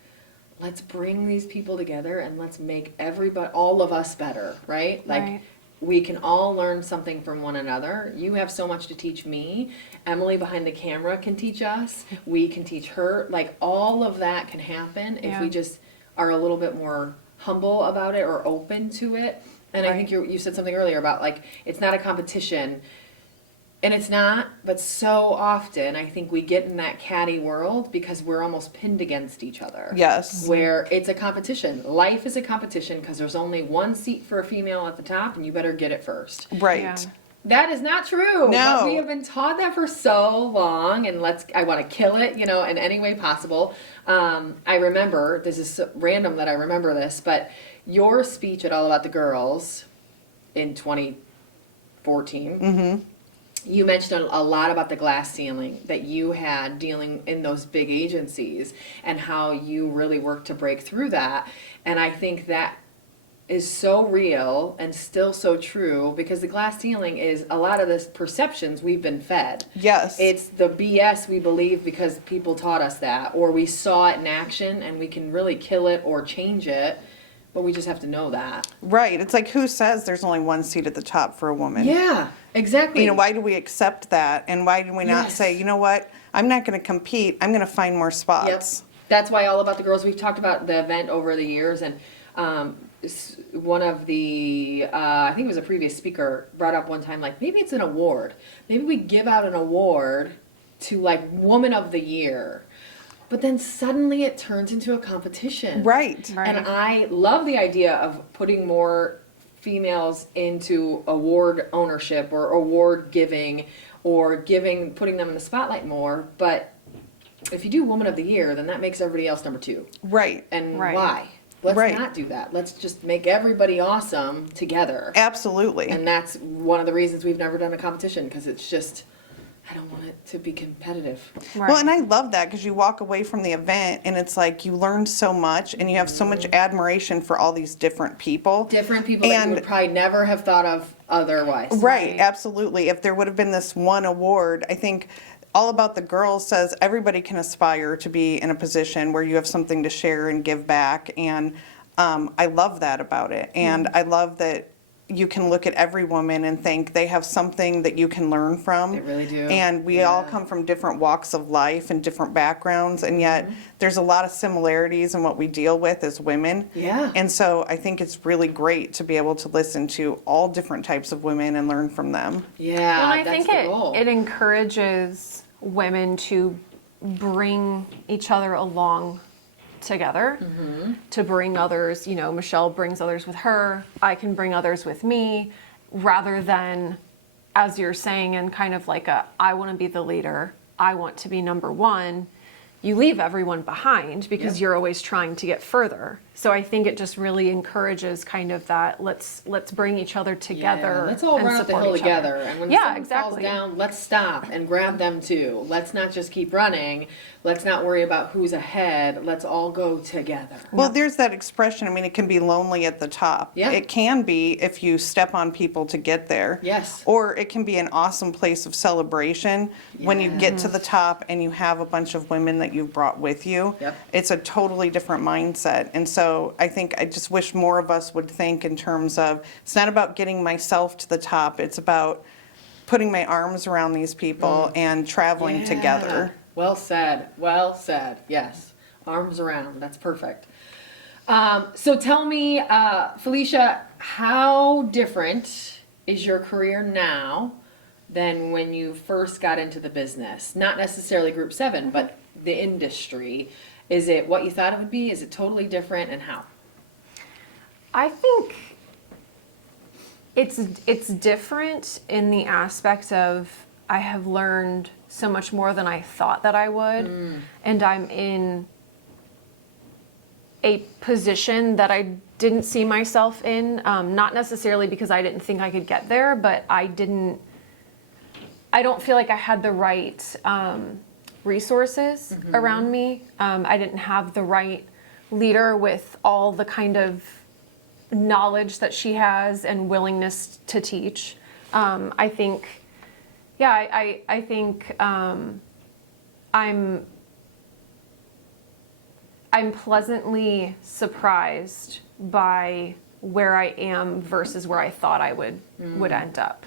let's bring these people together and let's make all of us better, right? Like, we can all learn something from one another. You have so much to teach me. Emily behind the camera can teach us. We can teach her. Like, all of that can happen if we just are a little bit more humble about it or open to it. And I think you said something earlier about, like, it's not a competition. And it's not, but so often I think we get in that catty world because we're almost pinned against each other. Yes. Where it's a competition. Life is a competition because there's only one seat for a female at the top and you better get it first. Right. Yeah. That is not true. No. But we have been taught that for so long, and I want to kill it, in any way possible. I remember, this is so random that I remember this, but your speech at All About the Girls in 2014, you mentioned a lot about the glass ceiling that you had dealing in those big agencies and how you really worked to break through that. And I think that is so real and still so true, because the glass ceiling is a lot of the perceptions we've been fed. Yes. It's the BS we believe because people taught us that, or we saw it in action and we can really kill it or change it, but we just have to know that. Right. It's like, who says there's only one seat at the top for a woman? Yeah, exactly. Why do we accept that? And why do we not say, you know what? I'm not going to compete. I'm going to find more spots. Yep. That's why All About the Girls, we've talked about the event over the years, and one of the, I think it was a previous speaker, brought up one time, like, maybe it's an award. Maybe we give out an award to, like, Woman of the Year. But then suddenly it turns into a competition. Right. And I love the idea of putting more females into award ownership or award giving or putting them in the spotlight more. But if you do Woman of the Year, then that makes everybody else number two. Right. And why? Let's not do that. Let's just make everybody awesome together. Absolutely. And that's one of the reasons we've never done a competition, because it's just, I don't want it to be competitive. Well, and I love that, because you walk away from the event and it's like you learned so much and you have so much admiration for all these different people. Different people that you would probably never have thought of otherwise. Right, absolutely. If there would have been this one award, I think All About the Girls says everybody can aspire to be in a position where you have something to share and give back. And I love that about it. And I love that you can look at every woman and think they have something that you can learn from. They really do. And we all come from different walks of life and different backgrounds, and yet there's a lot of similarities in what we deal with as women. Yeah. And so I think it's really great to be able to listen to all different types of women and learn from them. Yeah, Well, I that's think the goal. it encourages women to bring each other along together, to bring others, Michelle brings others with her, I can bring others with me, rather than, as you're saying, and kind of like I want to be the leader, I want to be number one. You leave everyone behind because you're always trying to get further. So I think it just really encourages kind of that let's bring each other together. Yeah, let's all and run up the support hill each other. together. And when someone falls down, let's stop and grab them too. Let's not just keep running. Let's not worry about who's ahead. Let's all go together. Well, there's that expression. I mean, it can be lonely at the top. Yeah. It can be if you step on people to get there. Yes. Or it can be an awesome place of celebration when you get to the top and you have a bunch of women that you've brought with you. Yep. It's a totally different mindset. And so I think I just wish more of us would think in terms of, it's not about getting myself to the top. It's about putting my arms around these people and traveling together. Well said. Well said. Yes. Arms around. That's perfect. So tell me, Felicia, how different is your career now than when you first got into the business? Not necessarily Group 7, but the industry. Is it what you thought it would be? Is it totally different, and how? I think it's different in the aspect of I have learned so much more than I thought that I would, and I'm in a position that I didn't see myself in, not necessarily because I didn't think I could get there, but I don't feel like I had the right resources around me. I didn't have the right leader with all the kind of knowledge that she has and willingness to teach. I think I'm pleasantly surprised by where I am versus where I thought I would end up.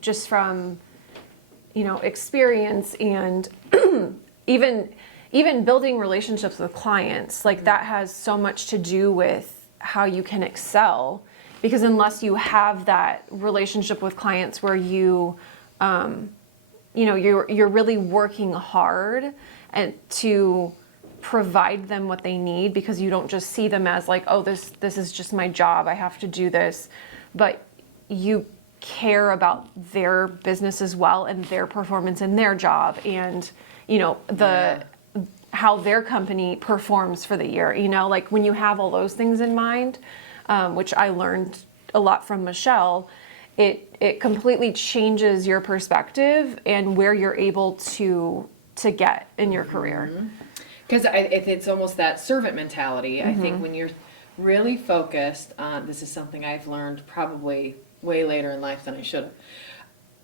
Just from, experience and even building relationships with clients, like that has so much to do with how you can excel, because unless you have that relationship with clients where you're really working hard and to provide them what they need, because you don't just see them as like, oh, this is just my job, I have to do this, but you care about their business as well and their performance in their job, and how their company performs for the year. Like when you have all those things in mind, which I learned a lot from Michelle, it completely changes your perspective and where you're able to get in your career. Because it's almost that servant mentality. I think when you're really focused on, this is something I've learned probably way later in life than I should have.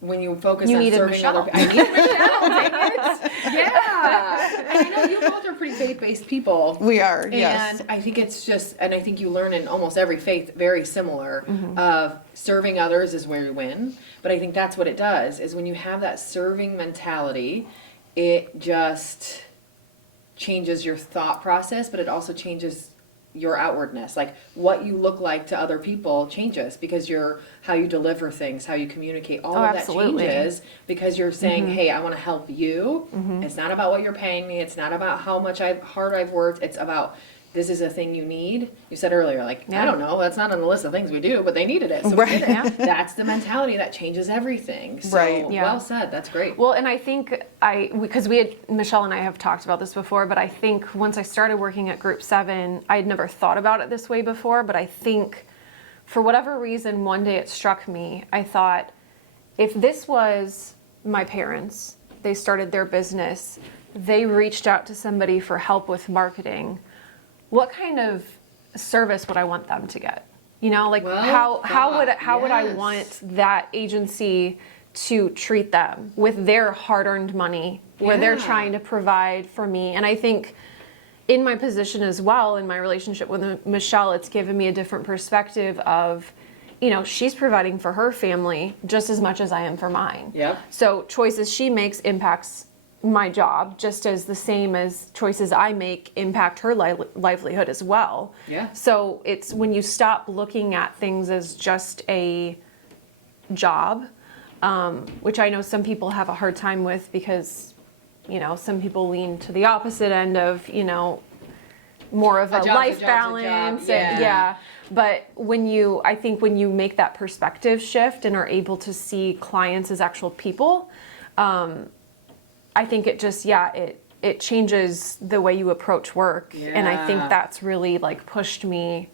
When you focus on serving other people. I need Michelle, dang it. Yeah. And I know you both are pretty faith-based people. We are, yes. And I think it's just, and I think you learn in almost every faith very similar of serving others is where you win. But I think that's what it does, is when you have that serving mentality, it just changes your thought process, but it also changes your outwardness. Like what you look like to other people changes, because how you deliver things, how you communicate, all of absolutely. That changes, because you're saying, hey, I want to help you. It's not about what you're paying me. It's not about how much hard I've worked. It's about, this is a thing you need. You said earlier, like, I don't know, that's not on the list of things we do, but they needed it. So we did it. Yeah. That's the mentality that changes everything. So well said. That's great. Well, and I think because Michelle and I have talked about this before, but I think once I started working at Group 7, I had never thought about it this way before, but I think for whatever reason, one day it struck me. I thought, if this was my parents, they started their business, they reached out to somebody for help with marketing, what kind of service would I want them to get? How would I want that agency to treat them with their hard-earned money, where they're trying to provide for me? And I think in my position as well, in my relationship with Michelle, it's given me a different perspective of, she's providing for her family just as much as I am for mine. Yep. So choices she makes impacts my job just as the same as choices I make impact her livelihood as well. Yeah. So it's when you stop looking at things as just a job, which I know some people have a hard time with, because, some people lean to the opposite end of, more of a life balance. But I think when you make that perspective shift and are able to see clients as actual people, I think it just, it changes the way you approach work. Yeah. And I think that's really pushed me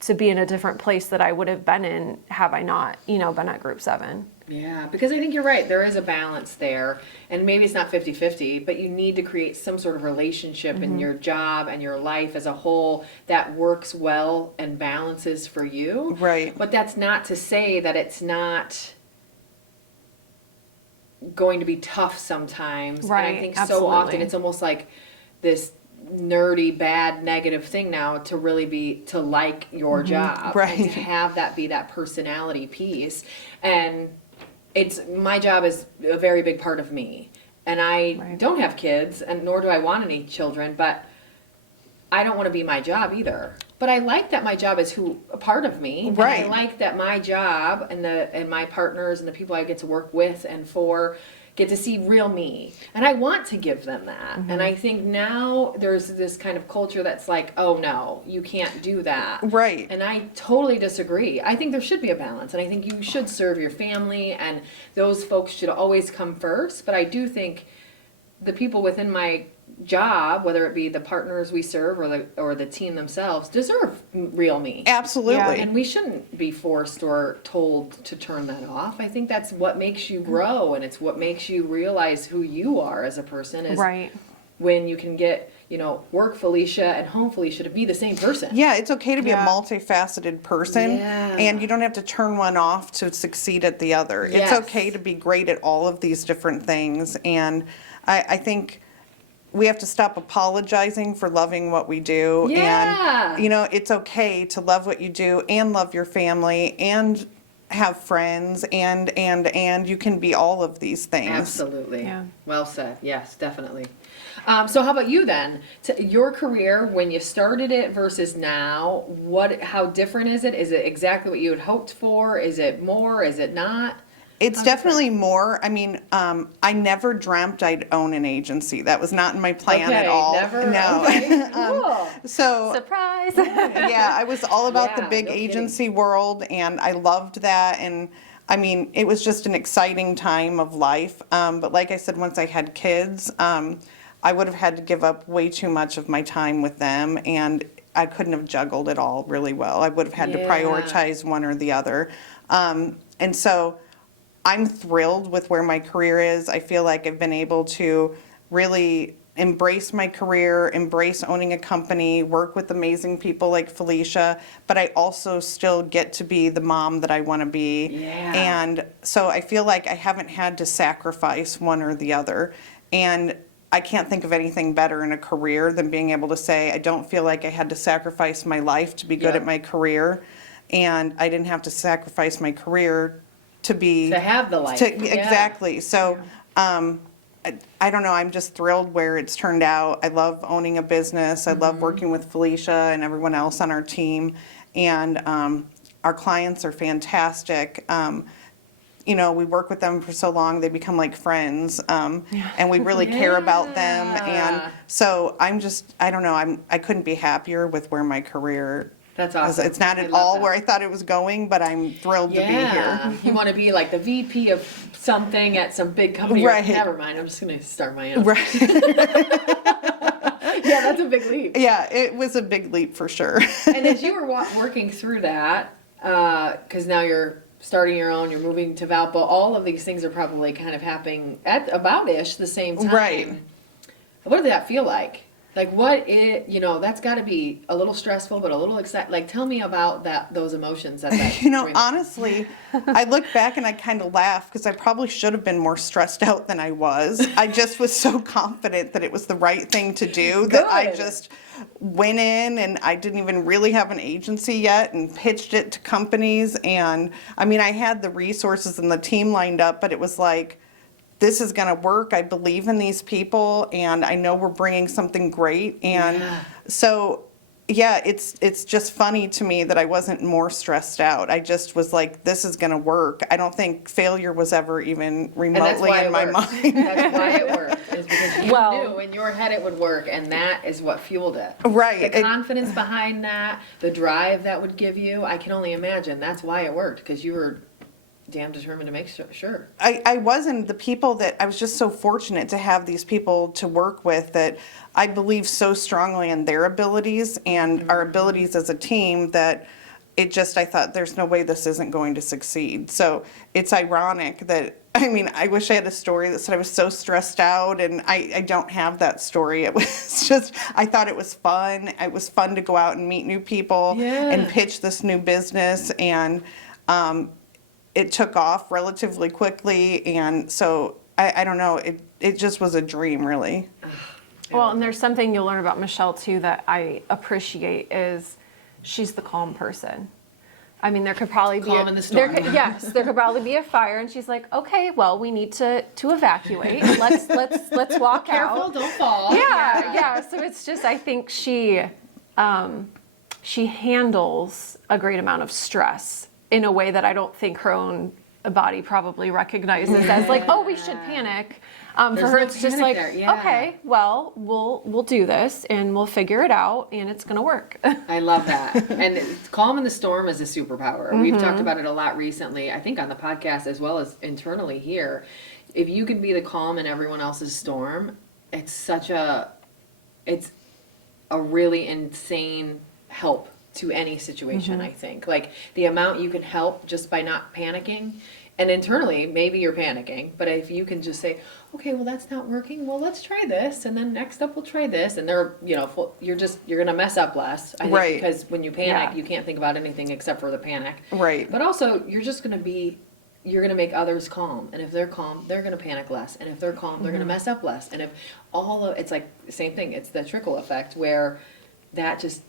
to be in a different place that I would have been in have I not, been at Group 7. Yeah, because I think you're right. There is a balance there. And maybe it's not 50-50, but you need to create some sort of relationship in your job and your life as a whole that works well and balances for you. Right. But that's not to say that it's not going to be tough sometimes. Right, and I think absolutely. so often it's almost like this nerdy, bad, negative thing now to really to like your job. Right. And to have that be that personality piece. And my job is a very big part of me. And I don't have kids, and nor do I want any children, but I don't want to be my job either. But I like that my job is a part of me. Right. And I like that my job and my partners and the people I get to work with and for get to see real me. And I want to give them that. And I think now there's this kind of culture that's like, oh no, you can't do that. Right. And I totally disagree. I think there should be a balance, and I think you should serve your family, and those folks should always come first. But I do think the people within my job, whether it be the partners we serve or the team themselves, deserve real me. Absolutely. Yeah, and we shouldn't be forced or told to turn that off. I think that's what makes you grow, and it's what makes you realize who you are as a person, is when you can get, work Felicia and home Felicia to be the same person. Yeah, it's okay to be a multifaceted person, and you don't have to turn one off to succeed at the other. It's okay to be great at all of these different things, and I think we have to stop apologizing for loving what we do. Yeah. And, it's okay to love what you do and love your family and have friends and you can be all of these things. Absolutely. Yeah. Well said. Yes, definitely. So how about you then? Your career, when you started it versus now, how different is it? Is it exactly what you had hoped for? Is it more? Is it not? It's definitely more. I mean, I never dreamt I'd own an agency. That was not in my plan at all. Never? No. Okay, cool. So Surprise! yeah, I was all about the Yeah, big no kidding. agency world, and I loved that. And I mean, it was just an exciting time of life. But like I said, once I had kids, I would have had to give up way too much of my time with them, and I couldn't have juggled it all really well. I would have had to Yeah. prioritize one or the other. And so I'm thrilled with where my career is. I feel like I've been able to really embrace my career, embrace owning a company, work with amazing people like Felicia, but I also still get to be the mom that I want to be. Yeah. And so I feel like I haven't had to sacrifice one or the other. And I can't think of anything better in a career than being able to say, I don't feel like I had to sacrifice my life to be good Yep. at my career. And I didn't have to sacrifice my career to be To have the life. Yeah. exactly. So I don't know, I'm just thrilled where it's turned out. I love owning a business. I love working with Felicia and everyone else on our team, and our clients are fantastic. We work with them for so long, they become like friends, and we really care about them. Yeah. And so I don't know, I couldn't be happier with where my career. That's awesome. It's not I at love all that. where I thought it was going, but I'm thrilled to be here. You want to be like the VP of something at some big company. Right. Never mind. I'm just going to start my own. Right. Yeah, that's a big leap. Yeah, it was a big leap for sure. And as you were working through that, because now you're starting your own, you're moving to Valpo, all of these things are probably kind of happening at about-ish the same time. Right. What did that feel like? Like that's got to be a little stressful, but a little exciting. Like, tell me about those emotions. Honestly, I look back and I kind of laugh because I probably should have been more stressed out than I was. I just was so confident that it was the right thing to do that I Good. just went in, and I didn't even really have an agency yet and pitched it to companies. And I mean, I had the resources and the team lined up, but it was like, this is going to work. I believe in these people, and I know we're bringing something great. And so, yeah, it's just funny to me that I wasn't more stressed out. I just was like, this is going to work. I don't think failure was ever even remotely in my mind. That's why it worked. Is because you Well- knew in your head it would work, and that is what fueled it. Right. The confidence behind that, the drive that would give you, I can only imagine that's why it worked, because you were damn determined to make sure. I wasn't the people that I was just so fortunate to have these people to work with that I believe so strongly in their abilities and our abilities as a team that I thought there's no way this isn't going to succeed. So it's ironic that, I wish I had a story that said I was so stressed out, and I don't have that story. It was just, I thought it was fun. It was fun to go out and meet new people and pitch this new business, and it took off relatively quickly, and so I don't know, it just was a dream, really. Well, and there's something you'll learn about Michelle too that I appreciate is she's the calm person. There could probably be Calm in the storm. there could probably be a fire, and she's like, okay, well, we need to evacuate. Let's walk Careful, out. don't fall. Yeah. So it's just, I think she handles a great amount of stress in a way that I don't think her own body probably recognizes as like, oh, we should panic. For There's her, no it's just panic like, there, yeah. okay, well, we'll do this and we'll figure it out and it's gonna work. I love that. And calm in the storm is a superpower. We've talked about it a lot recently, I think on the podcast as well as internally here. If you can be the calm in everyone else's storm, it's a really insane help to any situation, I think. Like, the amount you can help just by not panicking, and internally, maybe you're panicking, but if you can just say, okay, well, that's not working, well, let's try this, and then next up we'll try this, and you're gonna mess up less, I think, Right. because when you panic, Yeah. you can't think about anything except for the panic. Right. But also, you're just gonna be you're going to make others calm. And if they're calm, they're going to panic less. And if they're calm, they're going to mess up less. And if it's like the same thing. It's the trickle effect where that just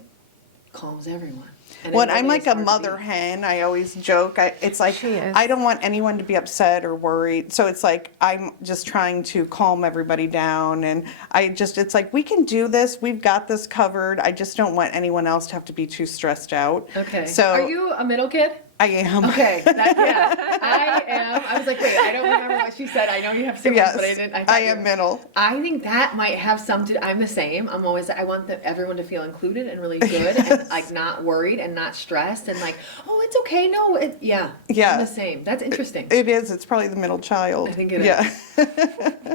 calms everyone. And Well, it I'm really like is a hard to mother be. hen. I always joke. It's like, She is. I don't want anyone to be upset or worried. So it's like, I'm just trying to calm everybody down. And it's like, we can do this. We've got this covered. I just don't want anyone else to have to be too stressed out. Okay. So Are you a middle kid? I am. Okay. I am. I was like, wait, I don't remember what she said. I know you have siblings, Yes, but I didn't. I thought am middle. I think that might have something. I'm the same. I'm always. I want everyone to feel included and really good, and like not worried and not stressed, and like, oh, it's okay. No, yeah. Yeah. I'm the same. That's interesting. It is. It's probably the middle child. I think it yeah.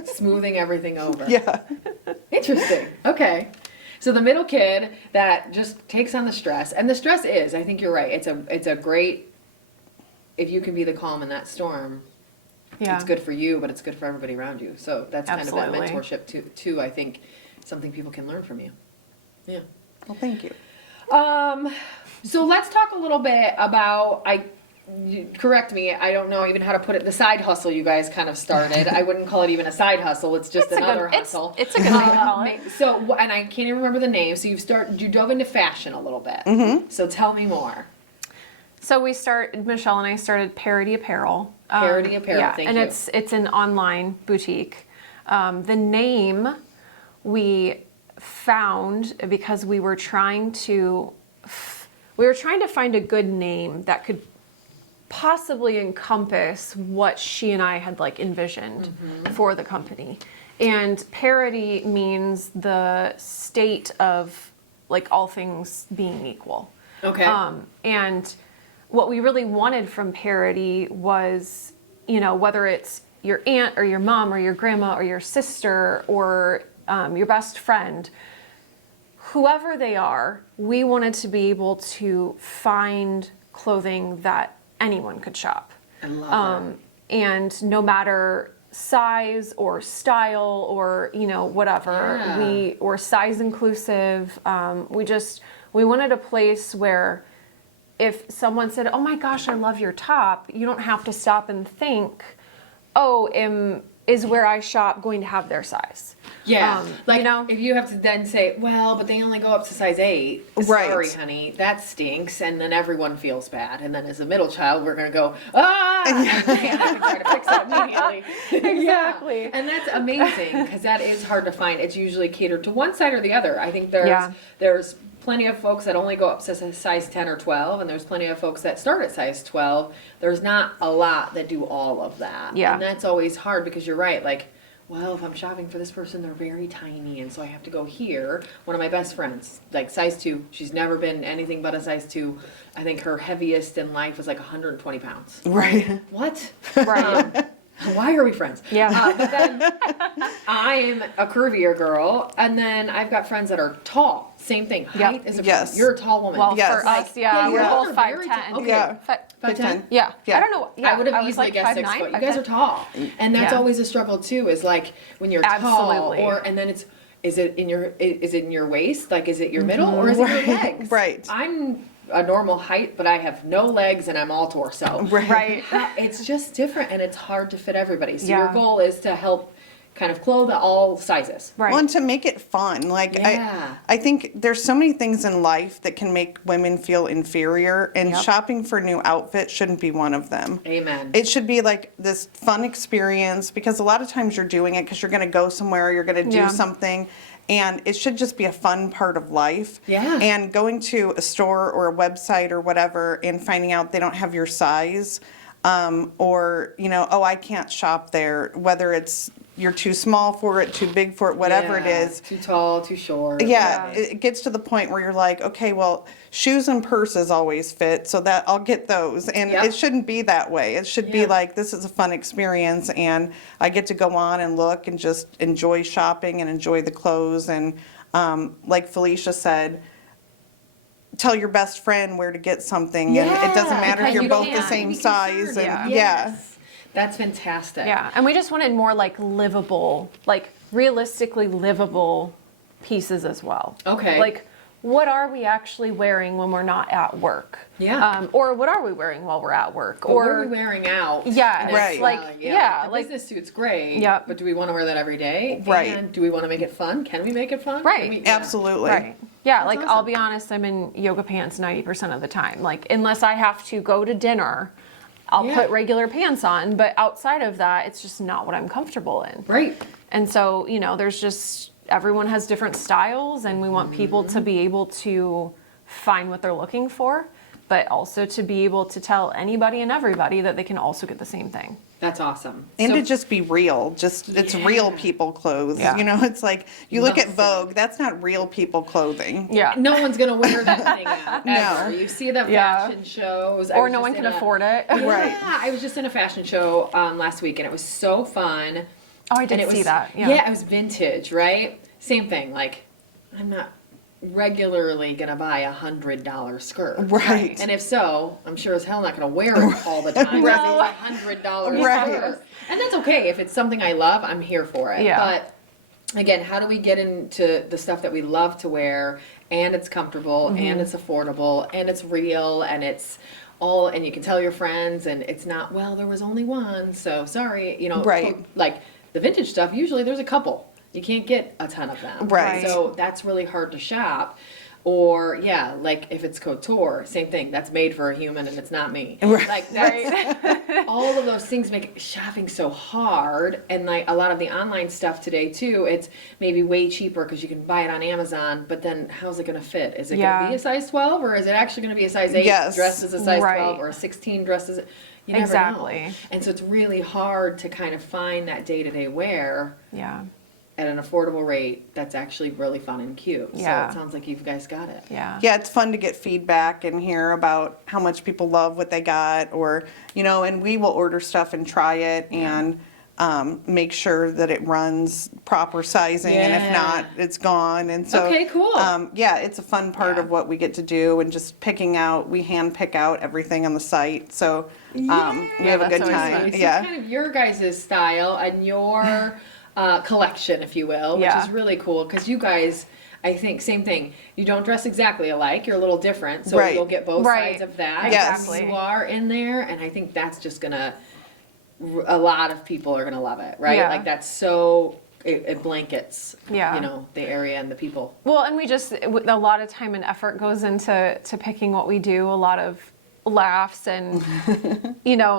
is. Smoothing everything over. Yeah. Interesting. Okay. So the middle kid that just takes on the stress, and the stress is. I think you're right. It's a great. If you can be the calm in that storm, Yeah. it's good for you, but it's good for everybody around you. So that's kind of Absolutely. that mentorship too. I think something people can learn from you. Yeah. Well, thank you. So let's talk a little bit about correct me. I don't know even how to put it. The side hustle you guys kind of started. I wouldn't call it even a side hustle. It's just another hustle. It's a good way to call it. So and I can't even remember the name. So you dove into fashion a little bit. Mm-hmm. So tell me more. So Michelle and I started Parody Apparel. Parody Apparel, Yeah, thank and you. it's an online boutique. The name we found because we were trying to find a good name that could possibly encompass what she and I had like envisioned for the company. And parody means the state of like all things being equal. Okay. And what we really wanted from parody was, whether it's your aunt or your mom or your grandma or your sister or your best friend, whoever they are, we wanted to be able to find clothing that anyone could shop. I love that. And no matter size or style or whatever, Yeah. or size inclusive. We wanted a place where if someone said, "Oh my gosh, I love your top," you don't have to stop and think, "Oh, is where I shop going to have their size?" Yeah, if you have to then say, well, but they only go up to size 8. Right. Sorry, honey, that stinks, and then everyone feels bad. And then as a middle child, we're gonna go, and try to fix it immediately. Exactly. Yeah. And that's amazing because that is hard to find. It's usually catered to one side or the other. I think there's plenty of folks that only go up to size 10 or 12, and there's plenty of folks that start at size 12. There's not a lot that do all of that. Yeah. And that's always hard because you're right, like, well, if I'm shopping for this person, they're very tiny, and so I have to go here. One of my best friends, like size 2, she's never been anything but a size 2. I think her heaviest in life was like 120 pounds. Right. What? Right. Why are we friends? Yeah. But then I'm a curvier girl, and then I've got friends that are tall. Same thing. Height is a Yes. You're a tall woman. Well, Yes. for us, Yeah, we're you both both are very 5'10". tall. Okay. Yeah. 5'10"? Yeah. Yeah. I don't know. Yeah. I would have was easily like guessed 5'9", 6 foot. You guys are tall, and that's Yeah. always a struggle too. Is like when you're Absolutely. tall, and then is it in your waist? Like, is it your middle or is it your legs? Right. I'm a normal height, but I have no legs and I'm all torso. Right. It's just different, and it's hard to fit everybody. So Yeah. your goal is to help kind of clothe all sizes. Right. Well, and to make it fun. Like, Yeah. I think there's so many things in life that can make women feel inferior, and Yep. shopping for new outfits shouldn't be one of them. Amen. It should be like this fun experience, because a lot of times you're doing it because you're going to go somewhere, you're going to do Yeah. something, and it should just be a fun part of life. Yeah. And going to a store or a website or whatever and finding out they don't have your size, or, I can't shop there, whether it's you're too small for it, too big for it, whatever it Yeah. is. Too tall, too short. Yeah, it gets to the point where you're like, okay, well, shoes and purses always fit, so that I'll get those. And Yep. it shouldn't be that way. It should be Yeah. like, this is a fun experience, and I get to go on and look and just enjoy shopping and enjoy the clothes. And like Felicia said, tell your best friend where to get something, and it doesn't matter if because you're you both don't the have to same be size. concerned. And Yes. That's fantastic. Yeah, and we just wanted more like livable, like realistically livable pieces as well. Okay. Like what are we actually wearing when we're not at work? Yeah. Or what are we wearing while we're at work? But what are we wearing out? Yeah, in right. actuality? Like, the like business suit's great. Yep. But do we want to wear that every day? Right. And do we want to make it fun? Can we make it fun? Right. Can we- Absolutely. Right. Yeah, like awesome. I'll be honest, I'm in yoga pants 90% of the time. Like unless I have to go to dinner, I'll Yeah. put regular pants on, but outside of that, it's just not what I'm comfortable in. Right. And so, there's just everyone has different styles and we want people to be able to find what they're looking for, but also to be able to tell anybody and everybody that they can also get the same thing. That's awesome. And So- to just be real, it's real people clothes. Yeah. It's like you look at Listen. Vogue, that's not real people clothing. Yeah. No one's gonna wear that thing out. No. Ever. You see the Yeah. fashion shows. Or no one can afford it. Right. Yeah, I was just in a fashion show last week, and it was so fun. Oh, I did And it see was, that. Yeah, it was vintage, right? Same thing. Like, I'm not regularly gonna buy $100 skirt. Right. And if so, I'm sure as hell not gonna wear it all the time. Right. It's $100 Right. skirt. And that's okay. If it's something I love, I'm here for it. Yeah. But again, how do we get into the stuff that we love to wear and it's comfortable and it's affordable and it's real and it's all, and you can tell your friends and it's not, well, there was only one, so sorry, Right. Like the vintage stuff, usually there's a couple. You can't get a ton of them. Right. So that's really hard to shop. Or yeah, like if it's couture, same thing. That's made for a human and it's not me. Right. Like that's, all of those things make shopping so hard. And like a lot of the online stuff today too, it's maybe way cheaper because you can buy it on Amazon. But then how's it going to fit? Is it going to be a size 12 or is it actually going to be a size 8 Yes. dressed as a size Right. 12 or a 16 dressed as? You never Exactly. know. And so it's really hard to kind of find that day-to-day wear Yeah. at an affordable rate that's actually really fun and cute. Yeah. So it sounds like you guys got it. Yeah. Yeah, it's fun to get feedback and hear about how much people love what they got, or and we will order stuff and try it and make sure that it runs proper sizing, and if Yeah. not, it's gone. And so, Okay, cool. Yeah, it's a fun part of what we get to do, and just we hand pick out everything on the site. So we have a that's good always time. fun. It's Yeah. kind of your guys' style and your collection, if you will, which Yeah. is really cool because you guys, I think, same thing. You don't dress exactly alike. You're a little different, so Right. you'll get both Right. sides of that. Yes. Exactly. You are in there, and I think that's just gonna. A lot of people are gonna love it, right? Yeah. Like that's so. It blankets, Yeah. the area and the people. Well, and we just a lot of time and effort goes into picking what we do. A lot of laughs and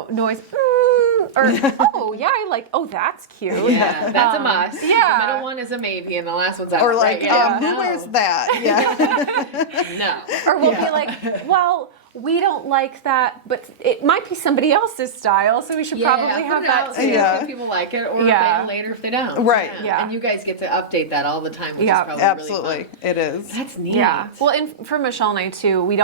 noise. Or that's cute. Yeah, that's a must. yeah. The middle one is a maybe, and the last one's out. Or like, right? Yeah. who wears that? Yeah. No. Or we'll be like, well, we don't like that, but it might be somebody else's style, so we should probably have put it that out, too. see Yeah. if people like it, or Yeah. maybe later if they don't. Right. Yeah. And you guys get to update that all the time, which Yeah, is probably Absolutely, really fun. it is. That's neat. Yeah. Well, and for Michelle and I too, we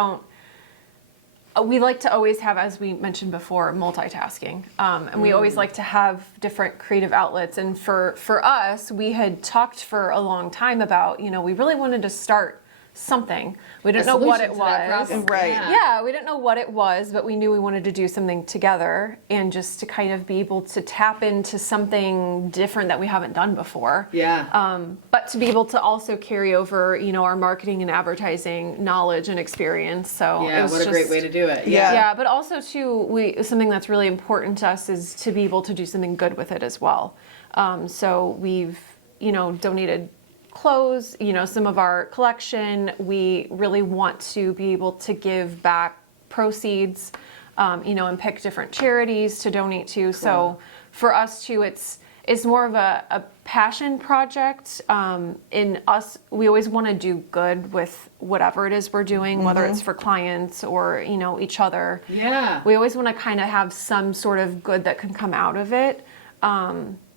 like to always have, as we mentioned before, multitasking. And we always like to have different creative outlets. And for us, we had talked for a long time about, we really wanted to start something. We didn't know what it solution to that was. problem. Right. Yeah, we didn't know what it was, but we knew we wanted to do something together and just to kind of be able to tap into something different that we haven't done before. Yeah. But to be able to also carry over, our marketing and advertising knowledge and experience. So it Yeah, was what a great way to do it. Yeah. Yeah, but also too, something that's really important to us is to be able to do something good with it as well. So we've, donated clothes, some of our collection. We really want to be able to give back proceeds, and pick different charities to donate to. So for us too, it's more of a passion project. In us, we always want to do good with whatever it is we're doing, whether it's for clients or, each other. Yeah. We always want to kind of have some sort of good that can come out of it.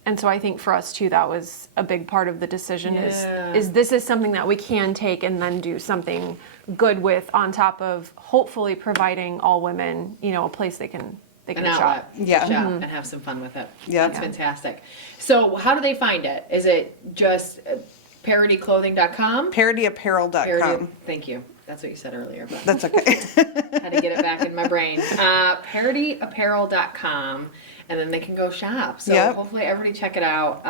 And so I think for us too, that was a big part of the decision is this is something that we can take and then do something good with, on top of hopefully providing all women, a place they can An shop. outlet. Yeah. To shop and have some fun with it. Yeah. That's fantastic. So how do they find it? Is it just parodyclothing.com? ParodyApparel.com. Thank you. That's what you said earlier, but That's okay. had to get it back in my brain. Parodyapparel.com, and then they can go shop. So Yep. hopefully everybody check it out.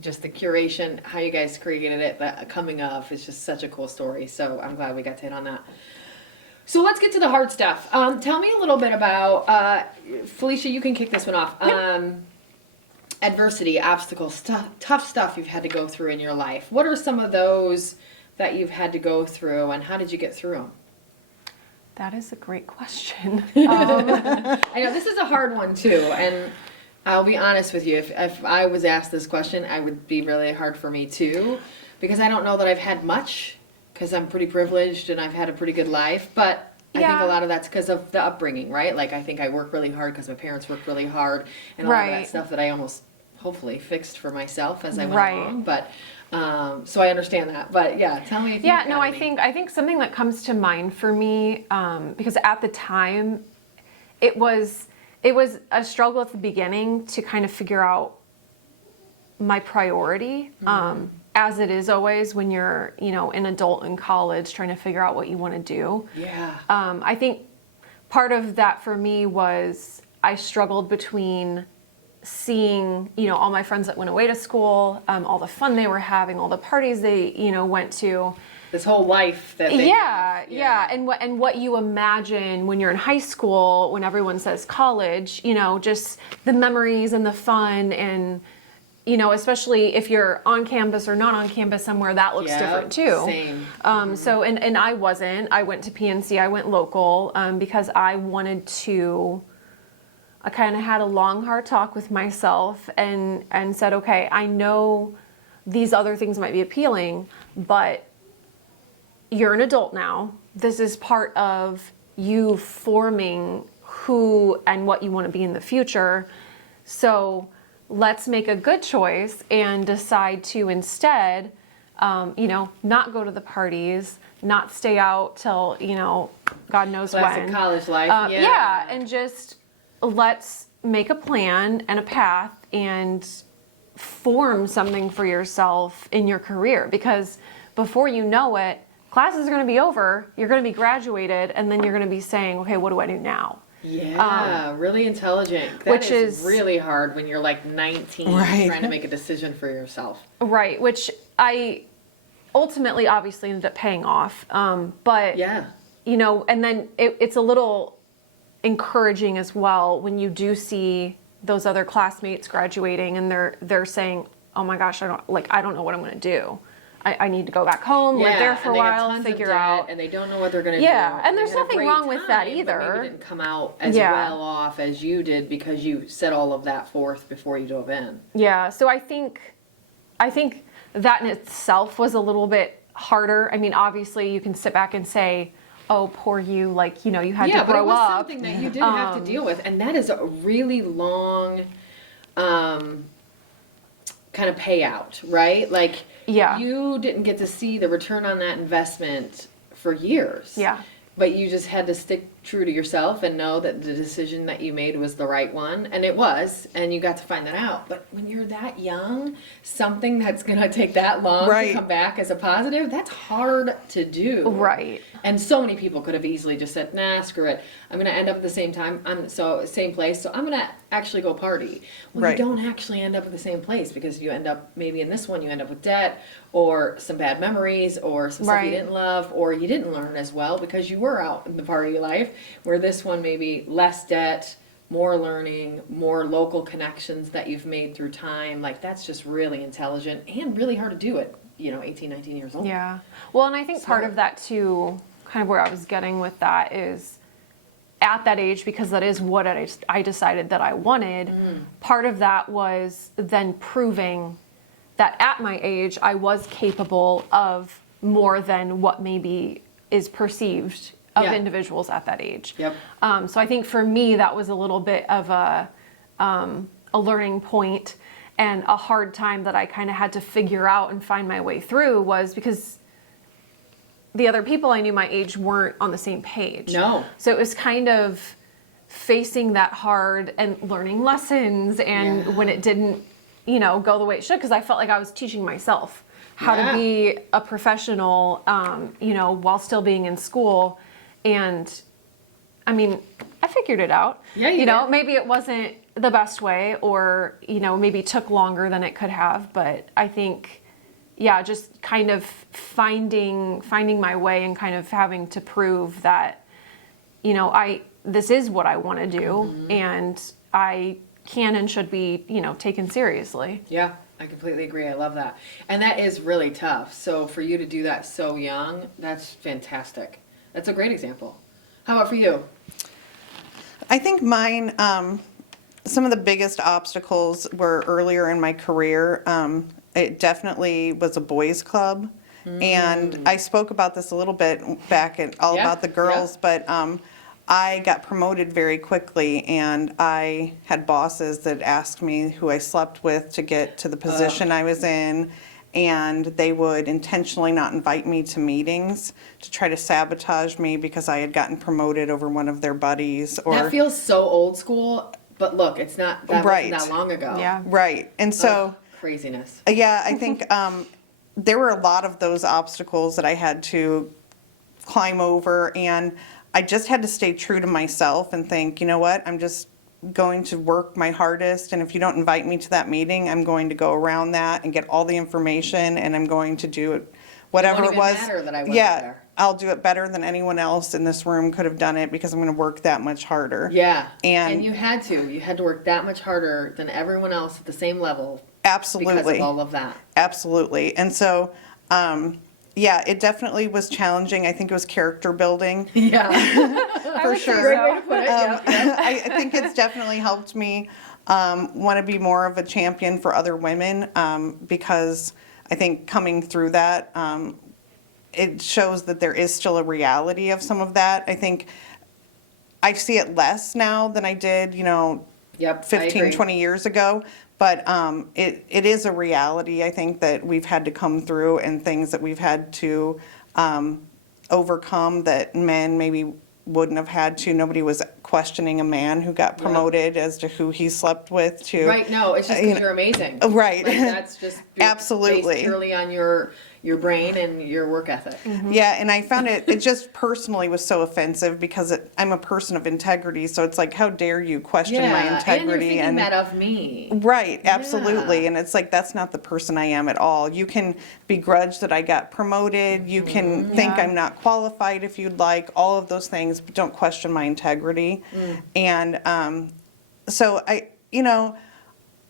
just the curation, how you guys created it, the coming of, is just such a cool story. So I'm glad we got to hit on that. So let's get to the hard stuff. Tell me a little bit about, Felicia, you can kick this one off. Adversity, obstacles, tough stuff you've had to go through in your life. What are some of those that you've had to go through, and how did you get through them? That is a great question. I know this is a hard one too, and I'll be honest with you. If I was asked this question, it would be really hard for me too, because I don't know that I've had much, because I'm pretty privileged and I've had a pretty good life, but I think a lot of that's because of the upbringing, right? Like, I think I work really hard because my parents worked really hard, and all of that stuff that I almost hopefully fixed for myself as I went along. But so I understand that. But yeah, tell me if you I think something that comes to mind for me, because at the time it was a struggle at the beginning to kind of figure out my priority. As it is always when you're, an adult in college trying to figure out what you want to do. Yeah. I think part of that for me was I struggled between seeing, all my friends that went away to school, all the fun they were having, all the parties they, went to. This whole life that they have. And what you imagine when you're in high school, when everyone says college, just the memories and the fun and, especially if you're on campus or not on campus somewhere, that looks different too. Same. So, and I went to PNC, I went local, because I kind of had a long, hard talk with myself and said, okay, I know these other things might be appealing, but you're an adult now. This is part of you forming who and what you want to be in the future. So let's make a good choice and decide to instead, not go to the parties, not stay out till, God knows Classic when. college life. And just let's make a plan and a path and form something for yourself in your career, because before you know it, classes are going to be over, you're going to be graduated, and then you're going to be saying, okay, what do I do now? Yeah, really intelligent. That is really hard when you're like 19 trying to make a decision for yourself. Right, which I ultimately obviously ended up paying off. But, and then it's a little encouraging as well when you do see those other classmates graduating and they're saying, oh my gosh, I don't know what I'm going to do. I need to go back home, live there for a while, figure out. And they don't know what they're going to do. Yeah, and there's nothing wrong with that either. But maybe didn't come out as well off as you did because you set all of that forth before you dove in. Yeah, so I think that in itself was a little bit harder. I mean, obviously you can sit back and say, oh, poor you, you had to grow up. Yeah, but it was something that you did have to deal with, and that is a really long kind of payout, right? You didn't get to see the return on that investment for years. Yeah. But you just had to stick true to yourself and know that the decision that you made was the right one. And it was, and you got to find that out. But when you're that young, something that's going to take that long to come back as a positive, that's hard to do. Right. And so many people could have easily just said, nah, screw it. I'm going to end up at the same time. Same place. So I'm going to actually go party. Well, you don't actually end up at the same place because you end up, maybe in this one, you end up with debt or some bad memories or some stuff you didn't love or you didn't learn as well because you were out in the party life. Where this one maybe less debt, more learning, more local connections that you've made through time. That's just really intelligent and really hard to do at 18, 19 years old. Yeah. Well, and I think part of that too, kind of where I was getting with that is at that age, because that is what I decided that I wanted, part of that was then proving that at my age I was capable of more than what maybe is perceived of individuals at that age. Yep. So I think for me that was a little bit of a learning point and a hard time that I kind of had to figure out and find my way through, was because the other people I knew my age weren't on the same page. No. So it was kind of facing that hard and learning lessons and when it didn't, go the way it should, because I felt like I was teaching myself how to be a professional, while still being in school. And I mean, I figured it out. Yeah, you did. Maybe it wasn't the best way, or, you know, maybe took longer than it could have. But I think, yeah, just kind of finding my way and kind of having to prove that, you know, this is what I want to do, and I can and should be, you know, taken seriously. Yeah, I completely agree. I love that. And that is really tough. So for you to do that so young, that's fantastic. That's a great example. How about for you? I think mine, some of the biggest obstacles were earlier in my career. It definitely was a boys' club. And I spoke about this a little bit back at All Yeah, About the Girls, but I got promoted very quickly, and I had bosses that asked me who I slept with to get to the position I was in, and they would intentionally not invite me to meetings to try to sabotage me because I had gotten promoted over one of their buddies. Or That feels so old school, but look, it's not that Right. wasn't that long ago. Yeah. Right, and so. Craziness. Yeah, I think there were a lot of those obstacles that I had to climb over, and I just had to stay true to myself and think, you know what, I'm just going to work my hardest, and if you don't invite me to that meeting, I'm going to go around that and get all the information, and I'm going to do it, whatever It it won't was. even matter that I wasn't Yeah, there. I'll do it better than anyone else in this room could have done it because I'm going to work that much harder. Yeah. And you had to. You had to work that much harder than everyone else at the same level absolutely. because of all of that. Absolutely. And so, yeah, it definitely was challenging. I think it was character building Yeah. for would say sure. so. Great way to put it. Yeah. I think it's definitely helped me want to be more of a champion for other women because I think coming through that, it shows that there is still a reality of some of that. I think I see it less now than I did, you know, Yep. I 15, agree. 20 years ago. But it is a reality, I think, that we've had to come through and things that we've had to overcome that men maybe wouldn't have had to. Nobody was questioning a man who got promoted as to who he slept with to. Right. No, it's just because you're amazing. Right. Like, that's just Absolutely. based purely on your brain and your work ethic. Yeah, and I found it just personally was so offensive because I'm a person of integrity, so it's like, how dare you question my And you're integrity? thinking that of me. Right, absolutely. Yeah. And it's like, that's not the person I am at all. You can begrudge that I got promoted. You can think Yeah. I'm not qualified if you'd like, all of those things, but don't question my integrity. And so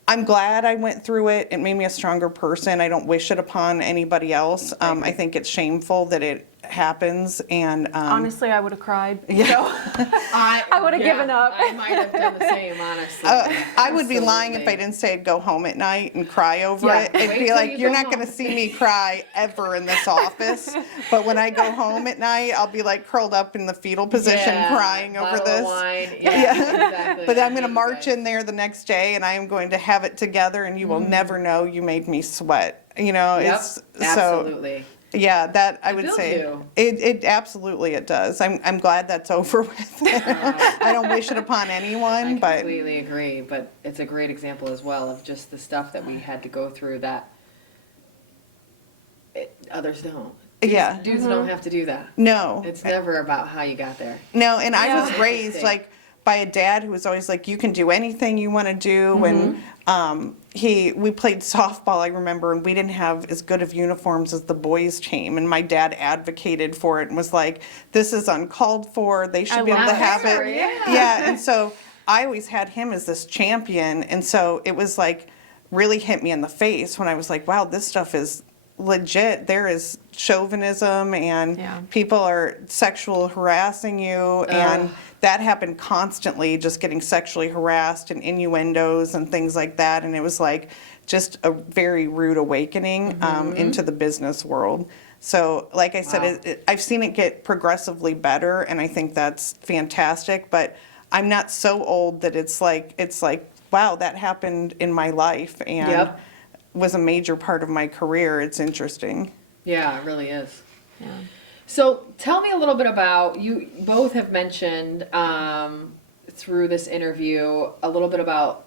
I'm glad I went through it. It made me a stronger person. I don't wish it upon anybody else. I think it's shameful that it happens. And Honestly, I would have cried. I would've given up. I might have done the same, honestly. I would be lying if I Absolutely. didn't say I'd go home at night and cry over Yeah, it. wait It'd be till like, you you're go not home." going to see me cry ever in this office. But when I go home at night, I'll be like curled up in the fetal position Yeah, crying over bottle of this. wine. Yeah, exactly. But I'm going to You march guys. in there the next day and I am going to have it together and you will never know you made me sweat. You know, Yep, it's absolutely. so. Yeah, that I It would builds say you. it absolutely it does. I'm glad that's over with. I don't wish it upon I anyone, but completely agree, but it's a great example as well of just the stuff that we had to go through that others don't. yeah, Dudes don't have to do that. no, It's never about how you got there. no. And I was Yeah. raised Interesting. like by a dad who was always like, you can do anything you want to do. And we played softball, I remember, and we didn't have as good of uniforms as the boys team. And my dad advocated for it and was like, this is uncalled for. They should I be able love to that. have it. Sure, yeah. Yeah, and so I always had him as this champion. And so it was like really hit me in the face when I was like, wow, this stuff is legit. There is chauvinism and Yeah. people are sexual harassing you and that happened constantly, just getting sexually harassed and innuendos and things like that. And it was like just a very rude awakening into the business world. So like I said, Wow. I've seen it get progressively better and I think that's fantastic, but I'm not so old that it's like wow, that happened in my life and Yep. was a major part of my career. It's interesting. Yeah, it really is. Yeah. So tell me a little bit about, you both have mentioned through this interview a little bit about,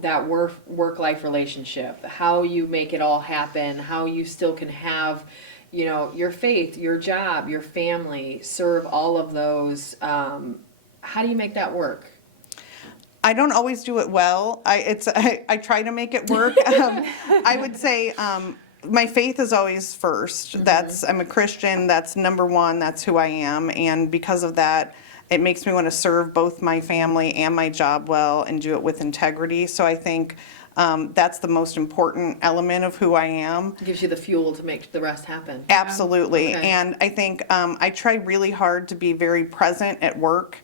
that work-life relationship, how you make it all happen, how you still can have, your faith, your job, your family, serve all of those. How do you make that work? I don't always do it well. I try to make it work. I would say my faith is always first. I'm a Christian. That's number one. That's who I am. And because of that, it makes me want to serve both my family and my job well and do it with integrity. So I think that's the most important element of who I am. It gives you the fuel to make the rest happen. Absolutely. Okay. And I think I try really hard to be very present at work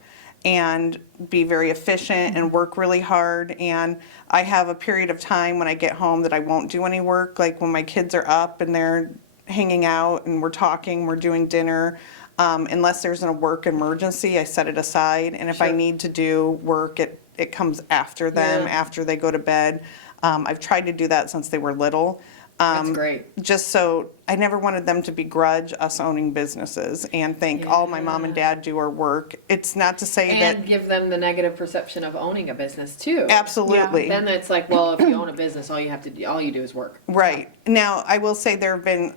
and be very efficient and work really hard. And I have a period of time when I get home that I won't do any work, like when my kids are up and they're hanging out and we're talking, we're doing dinner. Unless there's a work emergency, I set it aside. And if I Sure. need to do work, it comes after them, after they go to bed. I've tried to do that since they were little. That's great. Just so I never wanted them to begrudge us owning businesses and think all my mom and dad do are work. It's not to say And that. give them the negative perception of owning a business too. Absolutely. Then it's like, well, if you own a business, all you do is work. Right. Now, I will say there have been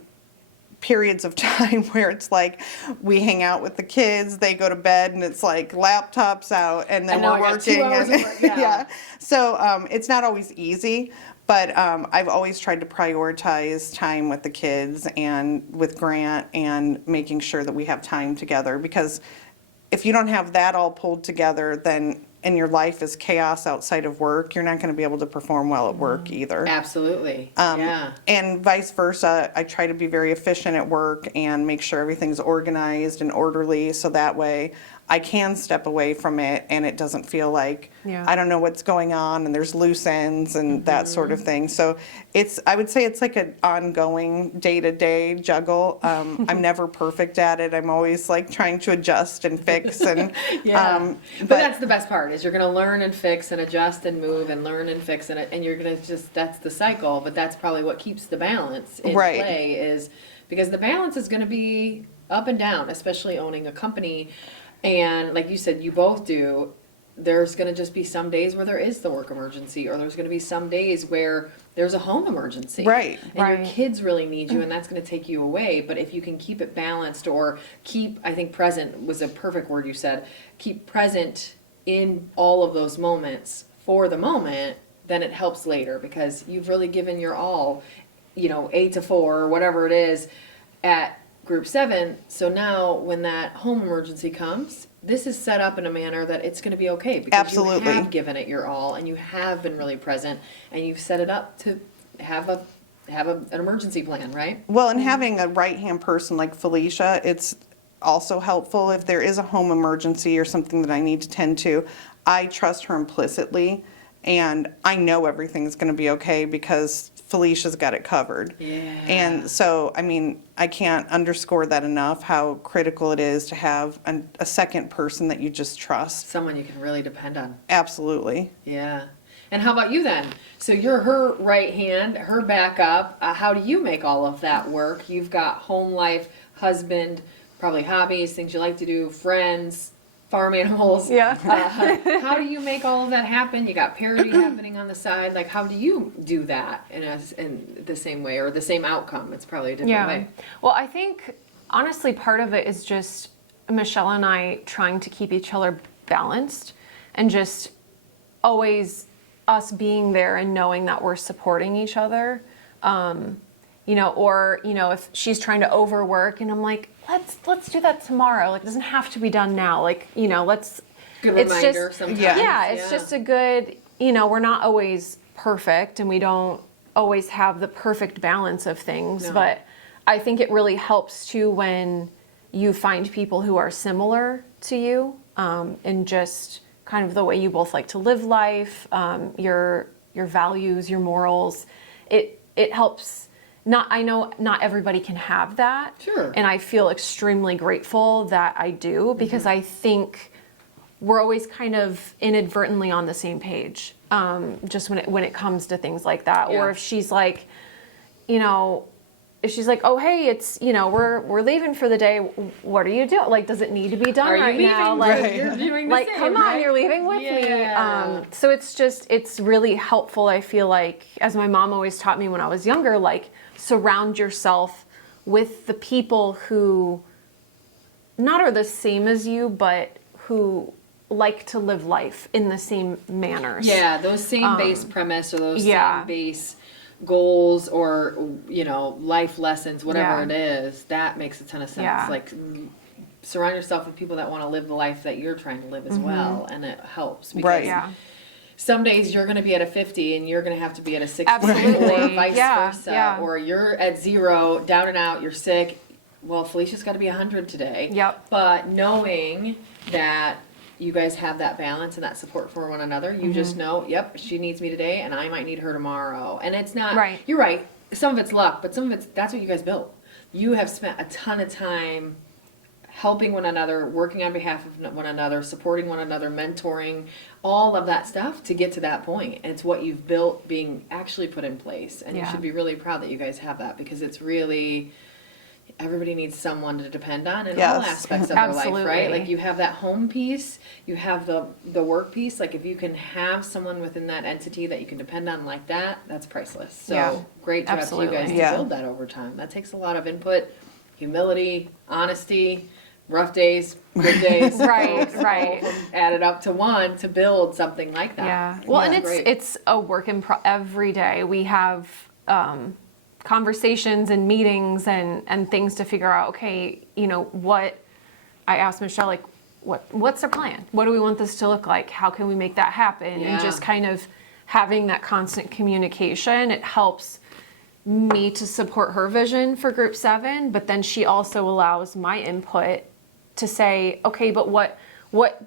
periods of time where it's like we hang out with the kids, they go to bed, and it's like laptops out, and then And now we're I got 2 working. hours of work, yeah. So it's not always easy, but I've always tried to prioritize time with the kids and with Grant and making sure that we have time together, because if you don't have that all pulled together, then and your life is chaos outside of work, you're not going to be able to perform well at work either. Absolutely. Yeah. And vice versa, I try to be very efficient at work and make sure everything's organized and orderly, so that way I can step away from it and it doesn't feel like I don't know what's going on and there's loose ends and that sort of thing. So I would say it's like an ongoing day-to-day juggle. I'm never perfect at it. I'm always like trying to adjust and fix and but that's the best part, is you're going to learn and fix and adjust and move and learn and fix, and you're going to that's the cycle. But that's probably what keeps the balance in play, is because the balance is going to be up and down, especially owning a company. And like you said, you both do, there's going to just be some days where there is the work emergency, or there's going to be some days where there's a home emergency. Right. And your kids really need you, and that's going to take you away. But if you can keep it balanced, or I think present was a perfect word you said, keep present in all of those moments for the moment, then it helps later, because you've really given your all, 8 to 4 or whatever it is at Group 7. So now when that home emergency comes, this is set up in a manner that it's going to be okay, because you have given it your all and you have been really present, and you've set it up to have an emergency plan, right? Well, and having a right-hand person like Felicia, it's also helpful if there is a home emergency or something that I need to tend to. I trust her implicitly, and I know everything's going to be okay because Felicia's got it covered. Yeah. And so, I can't underscore that enough, how critical it is to have a second person that you just trust. Someone you can really depend on. Absolutely. Yeah. And how about you then? So you're her right hand, her backup. How do you make all of that work? You've got home life, husband, probably hobbies, things you like to do, friends, farm animals. Yeah. How do you make all of that happen? You got parody happening on the side. Like, how do you do that in the same way, or the same outcome? It's probably a different way. Well, I think honestly part of it is just Michelle and I trying to keep each other balanced, and just always us being there and knowing that we're supporting each other. If she's trying to overwork and I'm like, let's do that tomorrow. Like, it doesn't have to be done now. Like, let's. Good it's reminder just, sometimes. It's just a good. We're not always perfect, and we don't always have the perfect balance of things. No. But I think it really helps too when you find people who are similar to you, in just kind of the way you both like to live life, your values, your morals. It helps. I know not everybody can have that. Sure. And I feel extremely grateful that I do, because I think we're always kind of inadvertently on the same page, just when it comes to things like that. Yeah. Or if she's like, oh, hey, it's, we're leaving for the day. What are you doing? Like, does it need to be done right now? Like, You're doing the like, same, come on, right? you're leaving with Yeah. me. So it's really helpful. I feel like, as my mom always taught me when I was younger, like, surround yourself with the people who not are the same as you, but who like to live life in the same manners. Yeah, those same base premise or those yeah. same base goals or, you know, life lessons, whatever Yeah. it is, that makes a ton of sense. Yeah. Like, surround yourself with people that want to live the life that you're trying to live as well, and it helps. Because Right. Yeah. some days you're going to be at a 50 and you're going to have to be at a 60 Absolutely. or vice Yeah, versa. yeah. Or you're at 0, down and out, you're sick. Well, Felicia's got to be 100 today. Yep. But knowing that you guys have that balance and that support for one another, you just know, yep, she needs me today and I might need her tomorrow. And it's not, Right. you're right, some of it's luck, but some of it's, that's what you guys built. You have spent a ton of time helping one another, working on behalf of one another, supporting one another, mentoring, all of that stuff to get to that point. And it's what you've built being actually put in place. And you Yeah. should be really proud that you guys have that, because it's really, everybody needs someone to depend on in all Yes. aspects of their life, Absolutely. right? Like you have that home piece, you have the work piece. Like if you can have someone within that entity that you can depend on like that, that's priceless. So Yeah. great job to you guys Absolutely. to Yeah. build that over time. That takes a lot of input, humility, honesty, rough days, good days. Right, all right. of them added up to one to build something like that. Yeah. Well, and That's great. it's a work in every day. We have conversations and meetings and things to figure out. Okay, you know what? I asked Michelle, like, what's the plan? What do we want this to look like? How can we make that happen? Yeah. And just kind of having that constant communication. It helps me to support her vision for Group 7, but then she also allows my input to say, okay, but what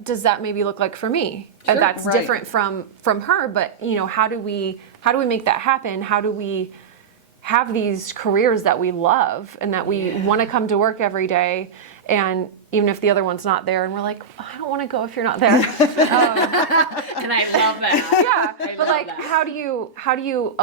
does that maybe look like for me? Sure, That's right. different from her, but you know, how do we make that happen? How do we have these careers that we love and that we want to come to work every day? And even if the other one's not there and we're like, I don't want to go if you're not there. And I love that. Yeah, I but love like, that. how do you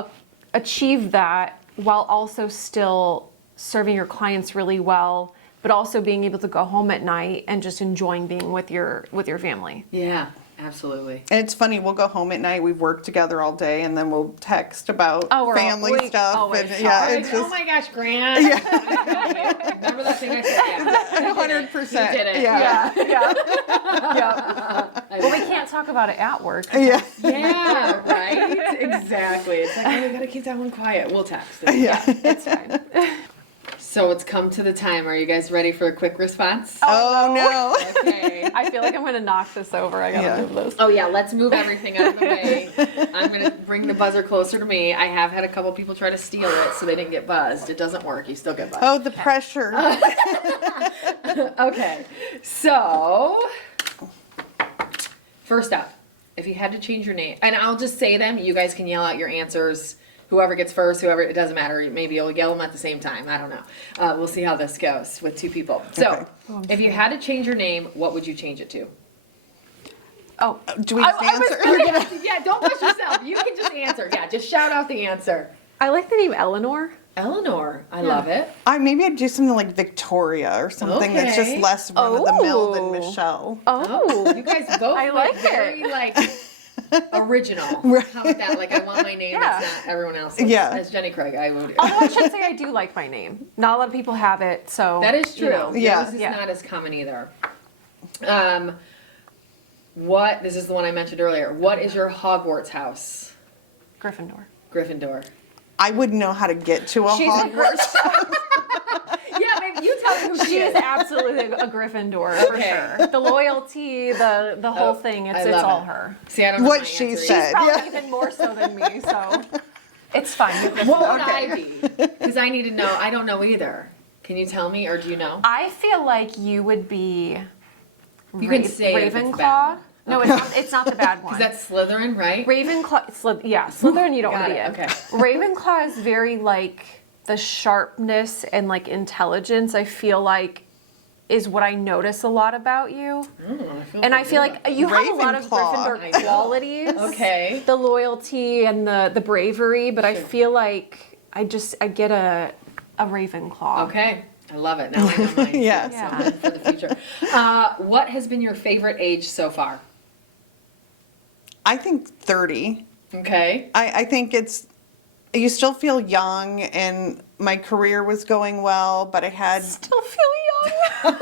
achieve that while also still serving your clients really well, but also being able to go home at night and just enjoying being with your family? Yeah, absolutely. And it's funny, we'll go home at night, we've worked together all day, and then we'll text about Oh, family we stuff. always And, talk. yeah, Like, it's oh just my gosh, Grant. Yeah. Remember that thing I said? Yeah. 100%. You did it. Yeah. Yeah. Well, we can't talk about it at work. Yeah. Yeah, right? Exactly. It's like, oh, we gotta keep that one quiet. We'll text. Yeah. It's fine. So it's come to the time. Are you guys ready for a quick response? Oh, no. Okay. I feel like I'm gonna knock this over. I gotta Yeah. move this. Oh yeah, let's move everything out of the way. I'm gonna bring the buzzer closer to me. I have had a couple people try to steal it so they didn't get buzzed. It doesn't work. You still get buzzed. Oh, the pressure. Okay, so first up, if you had to change your name, and I'll just say them, you guys can yell out your answers. Whoever gets first, whoever, it doesn't matter. Maybe you'll yell them at the same time. I don't know. We'll see how this goes with two people. So, if you had to change your name, what would you change it to? Oh, Do we just answer? Yeah, don't push yourself. You can just answer. Yeah, just shout out the answer. I like the name Eleanor. Eleanor, I love it. Maybe I'd do something like Victoria or something that's just Okay. less run of the mill than Oh. Michelle. Oh, You guys both I look like very it. like original. How about that? Like I want my name Yeah. that's not everyone else's. Yeah. As Jenny Craig, I would. although I should say I do like my name. Not a lot of people have it, so That is true. you know. Yeah. Yours is Yeah. not as common either. This is the one I mentioned earlier. What is your Hogwarts house? Gryffindor. Gryffindor. I wouldn't know how to get to a She's a Hogwarts. Yeah, maybe you tell me who She is absolutely a Gryffindor for Okay. sure. The loyalty, the whole thing, I it's love all it. her. See, I don't know What my she answer said. Probably Yeah. even more so than me, so it's fine. either. What would I be? Because I need to know. I don't know either. Can you tell me, or do you know? I feel like you would be You can say it if it's a bad Ravenclaw. one. No, it's not the bad one. Because that's Slytherin, right? Ravenclaw, Slytherin you don't want Got to be it, in. okay. Ravenclaw is very like the sharpness and like intelligence, I feel like is what I notice a lot about you. And I feel like you have a lot of Ravenclaw. Gryffindor I know. qualities. Okay. The loyalty and the bravery, but I feel like I get a Ravenclaw. Okay. I love it. Now I know mine. Yes. Yeah. For the future. What has been your favorite age so far? I think 30. Okay. I think you still feel young, and my career was going well, but I had, Still feel young.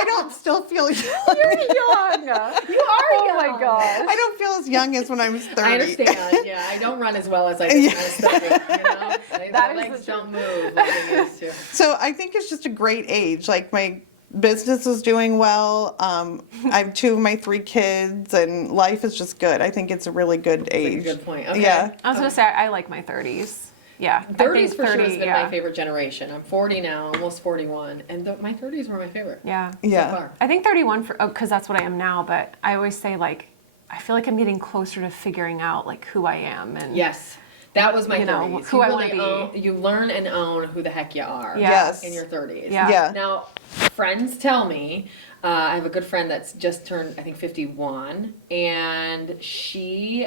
I don't still feel young. You're young. You are young. Oh my gosh. I don't feel as young as when I was 30. I understand. Yeah, I don't run as well as I did when I was 30. You know, my legs don't move like they used to. So I think it's just a great age. Like my business is doing well. I have 2 of my 3 kids, and life is just good. I think it's a really good age. That's a good point. Okay. Yeah. I was gonna say I like my 30s. Yeah, I 30s think for sure has been yeah. my favorite generation. I'm 40 now, almost 41, and my 30s were my favorite. Yeah. Yeah. So far. I think 31 because that's what I am now. But I always say like I feel like I'm getting closer to figuring out like who I am and Yes. That was my 30s. who you I wanna be. You learn and own who the heck you are. Yeah. Yes. In your 30s. Yeah. Yeah. Now, friends tell me, I have a good friend that's just turned, I think, 51, and she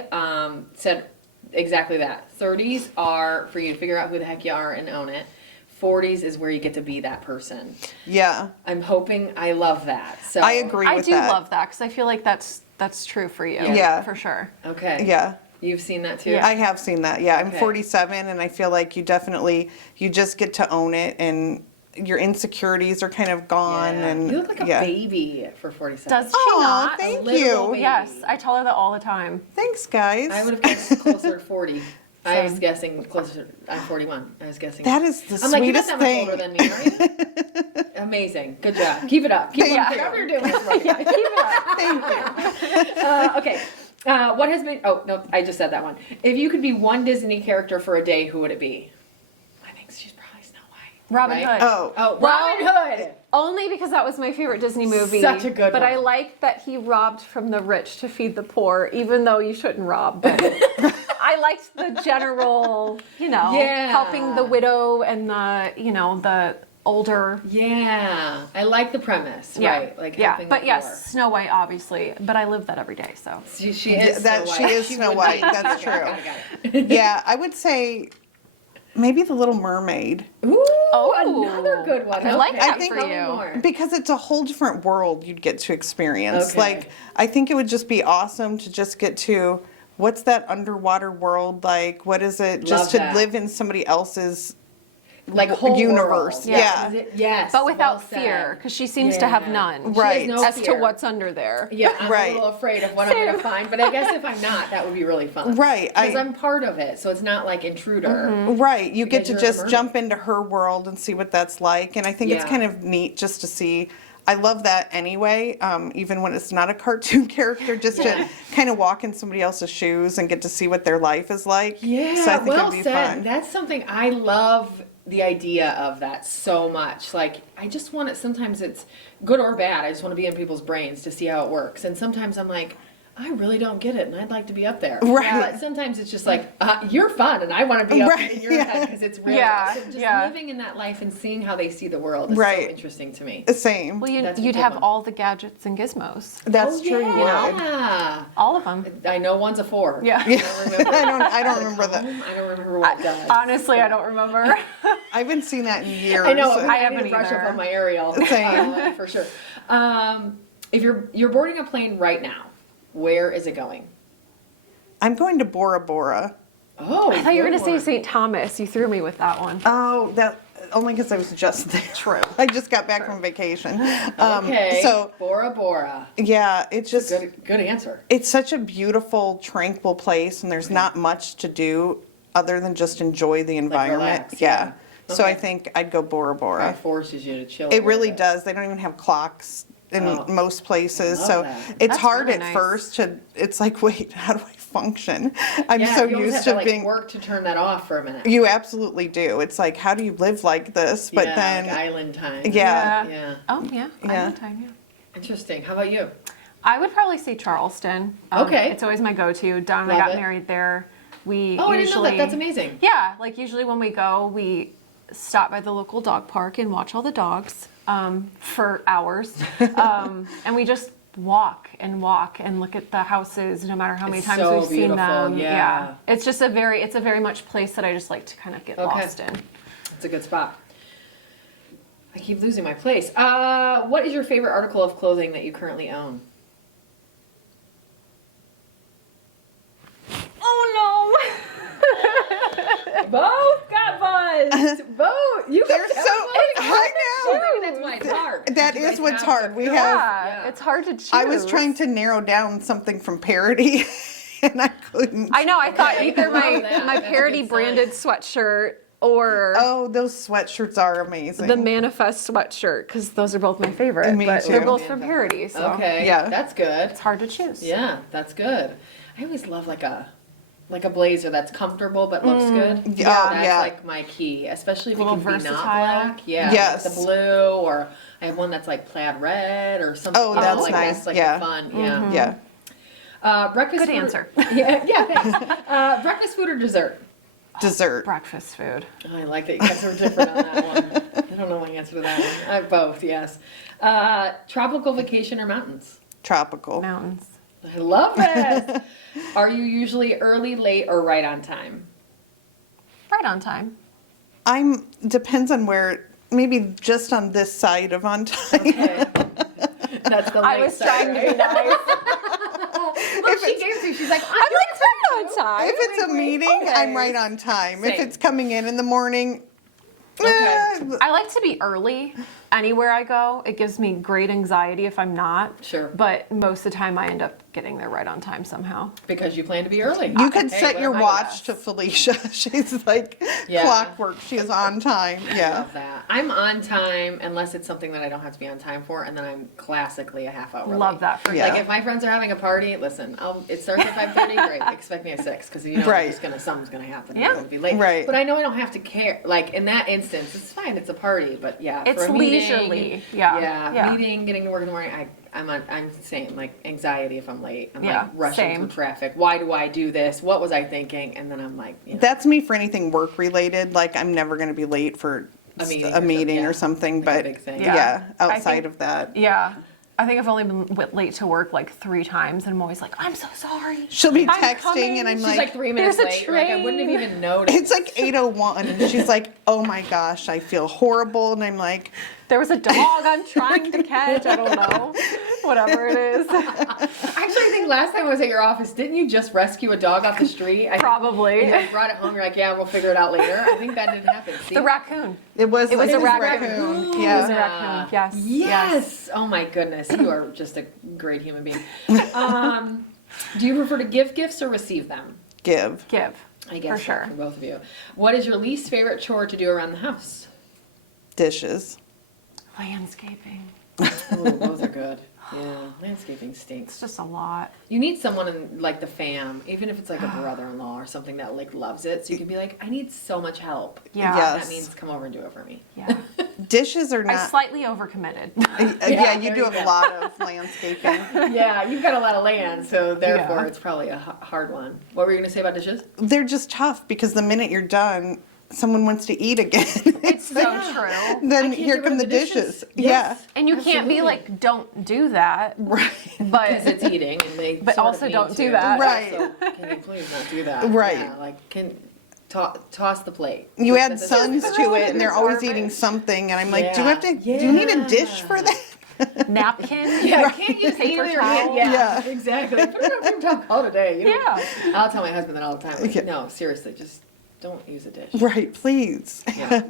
said exactly that. 30s are for you to figure out who the heck you are and own it. 40s is where you get to be that person. Yeah. I'm hoping, I love that. So I agree I with do that. love that because I feel like that's true for you. Yeah. For sure. Okay. Yeah. You've seen that too? Yeah. I have seen that. Yeah. I'm Okay. 47, and I feel like you just get to own it, and your insecurities are kind of gone. Yeah. And you look like a yeah. baby for 47. Does she Aw, not? thank little you. baby. Yes, I tell her that all the time. Thanks, guys. I would have guessed closer to 40. I was Same. guessing closer. I'm 41. I was guessing. That is the I'm like, you're not sweetest that much thing. older than me, are you? Amazing. Good job. Keep it up. Keep it up. Whatever you're doing is right. Yeah, keep it up. Thank you. Okay. What has been? Oh no, I just said that one. If you could be one Disney character for a day, who would it be? I think she's probably Snow White. Robin Right? Hood. Oh, Robin Hood. Only because that was my favorite Disney movie. Such a good But one. I like that he robbed from the rich to feed the poor, even though you shouldn't rob. But I liked the general, Yeah. helping the widow and the older. Yeah, I like the premise. Yeah. Right. Like yeah. helping But the yes, Snow White, obviously. But I live that every day, so. poor. She is that Snow she White. is Snow would White. be. That's true. Got it. Yeah, I would say maybe The Little Mermaid, Ooh, Oh. another good one. I like Okay. that for Tell me you. more. because it's a whole different world you'd get to experience. Okay. Like, I think it would just be awesome to just get to what's that underwater world like? What is it? Just Love to that. live in somebody else's Like whole universe. world. Yeah. Yes. But without well said. fear, because she seems to have Yeah. none. She has Right. no As to fear. what's under there. Yeah, I'm Right. a little afraid of what I'm going to find, but I guess if I'm not, that would be really fun. Right, Because I- I'm part of it, so it's not like intruder. Right. You get Because to you're the just mermaid. jump into her world and see what that's like. And I think it's Yeah. kind of neat just to see. I love that anyway, even when it's not a cartoon character, just Yeah. to kind of walk in somebody else's shoes and get to see what their life is like. Yeah, So I think well it'd be said. fun. That's something I love the idea of that so much. Like, I just want it, sometimes it's good or bad. I just want to be in people's brains to see how it works. And sometimes I'm like, I really don't get it, and I'd like to be up there. Right. But sometimes it's just like, you're fun, and I want to be up Right, in your yeah. head because it's real. Yeah, So just yeah. living in that life and seeing how they see the world is so Right. interesting to me. The same. Well, That's a you'd good have one. all the gadgets and gizmos. That's Oh, true. You would. yeah. All of them. I know one's a 4. Yeah. I don't remember. I don't remember that. I don't remember what it does. Honestly, I don't remember. I haven't seen that in years. I know. I I need haven't to brush either. up on my aerial. Same. For sure. If you're boarding a plane right now, where is it going? I'm going to Bora Bora. Oh, I thought you were going good to say one. St. Thomas. You threw me with that one. Oh, that only because I was just there. True. I just got back from vacation. Okay. So Bora Bora. yeah, it's just Good answer. it's such a beautiful, tranquil place, and there's not much to do other than just enjoy the environment. relax, yeah. yeah. So I Okay. think I'd go Bora It Bora. forces you to chill. a It little really bit. does. They don't even have clocks in Oh. most places, Love so that. it's That's hard really at nice. first to. It's like, wait, how do I function? I'm Yeah, so you almost used have to like, being. work to turn that off for a minute. You absolutely do. It's like, how do you live like this? But yeah, then, like island time. Yeah. Yeah. Oh, yeah. Yeah. Island time, yeah. Interesting. How about you? I would probably say Charleston. Okay. It's always my go-to. Don and I Love got it. married there. We Oh, I usually, didn't know that. That's amazing. Yeah, like usually when we go, we stop by the local dog park and watch all the dogs for hours. And we just walk and look at the houses no matter how many It's times so we've seen beautiful, them. yeah. It's just a very much place that I just like to kind of get Okay. lost in. It's a good spot. I keep losing my place. What is your favorite article of clothing that you currently own? Oh no! Both got fun. Yes, vote. You They're so. I know. That's why it's hard. That You is guys what's have hard. to We fill. have. Yeah, it's hard to choose. I was trying to narrow down something from parody, and I couldn't. I know. I thought Okay, either I love that. my That's a parody good branded sweatshirt or Oh, those sweatshirts are amazing. the Manifest sweatshirt, because those are both my favorite. Me but too. they're both from parody, so Okay, Yeah. that's good. it's hard to choose. Yeah, that's good. I always love like a blazer that's comfortable but looks good. Yeah, That's yeah. like my key, especially if it Little can be not versatile. black. Yeah, Yes. like the blue, or I have one that's like plaid red or something. Oh, that's like nice. That's like Yeah. fun. Yeah. Breakfast. Good food- answer. Yeah. Thanks. Breakfast food or dessert? Dessert. Breakfast food. Oh, I like that you guys are different on that one. I don't know my answer to that one. I have both. Yes. Tropical vacation or mountains? Tropical. Mountains. I love it. Are you usually early, late, or right on time? Right on time. Depends on where. Maybe just on this side of on time. Okay. That's the I late was side, trying to be right? nice. Look, she gave to. She's like, I'm like right on time. If it's a meeting, I'm right on time. If Same. it's coming in the morning, Okay. I like to be early anywhere I go. It gives me great anxiety if I'm not. Sure. But most of the time I end up getting there right on time somehow. Because you plan to be early. you could Hey, set your well, I watch guess. to Felicia. She's like Yeah. clockwork. She is on time. I Yeah. love that. I'm on time unless it's something that I don't have to be on time for, and then I'm classically a half hour. Love late. that for Yeah. you. Like if my friends are having a party, listen, it starts at 5:30. Great, expect me at 6 because you know Right. something's gonna happen. Yeah. I'm gonna be late. Right. But I know I don't have to care. Like in that instance, it's fine. It's a party. But yeah, It's for a meeting, leisurely. Yeah. Yeah. Meeting, getting to work in the morning. I'm saying like anxiety if I'm late. I'm Yeah, like rushing same. through traffic. Why do I do this? What was I thinking? And then I'm like, That's me for anything work related. Like I'm never going to be late for A meeting or a something, meeting yeah. or something. Like a But big thing. yeah, Yeah. I outside think- of that, Yeah. I think I've only been late to work like 3 times, and I'm always like, I'm so sorry. she'll be I'm texting, coming. and I'm she's like, like 3 minutes "There's a late. You're like, I wouldn't have train." even noticed. it's like 8:01, and she's like, oh my gosh, I feel horrible, and I'm like, There was a dog I'm trying to catch. I don't know. Whatever it is. Actually, I think last time I was at your office, didn't you just rescue a dog off the street? Probably. And you brought it home. You're like, yeah, we'll figure it out later. I think that didn't happen. See? The raccoon. it was It was like a this raccoon. raccoon. It was a Yeah, raccoon. Yes. Yes. Oh my goodness, you are just a great human being. Do you prefer to give gifts or receive them? give. Give. I guess For so, sure. for both of you. What is your least favorite chore to do around the house? Dishes. Landscaping. Ooh, those are good. Yeah, landscaping stinks. It's just a lot. You need someone in like the fam, even if it's like a brother-in-law or something that like loves it, so you can be like, I need so much help. Yeah. Yes. That means come over and do it for me. Yeah. Dishes are I not. slightly overcommitted. Yeah, you there do you have go. a lot of landscaping. Yeah, you've got a lot of land, so therefore Yeah. it's probably a hard one. What were you gonna say about dishes? They're just tough because the minute you're done, someone wants to eat again. It's so true. Then can't here get come rid the of the dishes. dishes. Yes. And you can't be Absolutely. like, don't do that. Right. Because But it's eating, and they But sort of also need don't to. do that. Right. Also, can you please not do that? Right. Yeah, like toss the plate. You add That's- sons throw to it it, in and the they're always garbage. eating something, and I'm like, Yeah. do you need a dish for that? napkin. Yeah, can't use Paper either your hand. towel. Yeah, Yeah. exactly. Put it on paper towel. Call it a day. You know? Yeah. I'll tell my husband that all the time. Like, Yeah. no, seriously, just don't use a dish. Right, please. Yeah.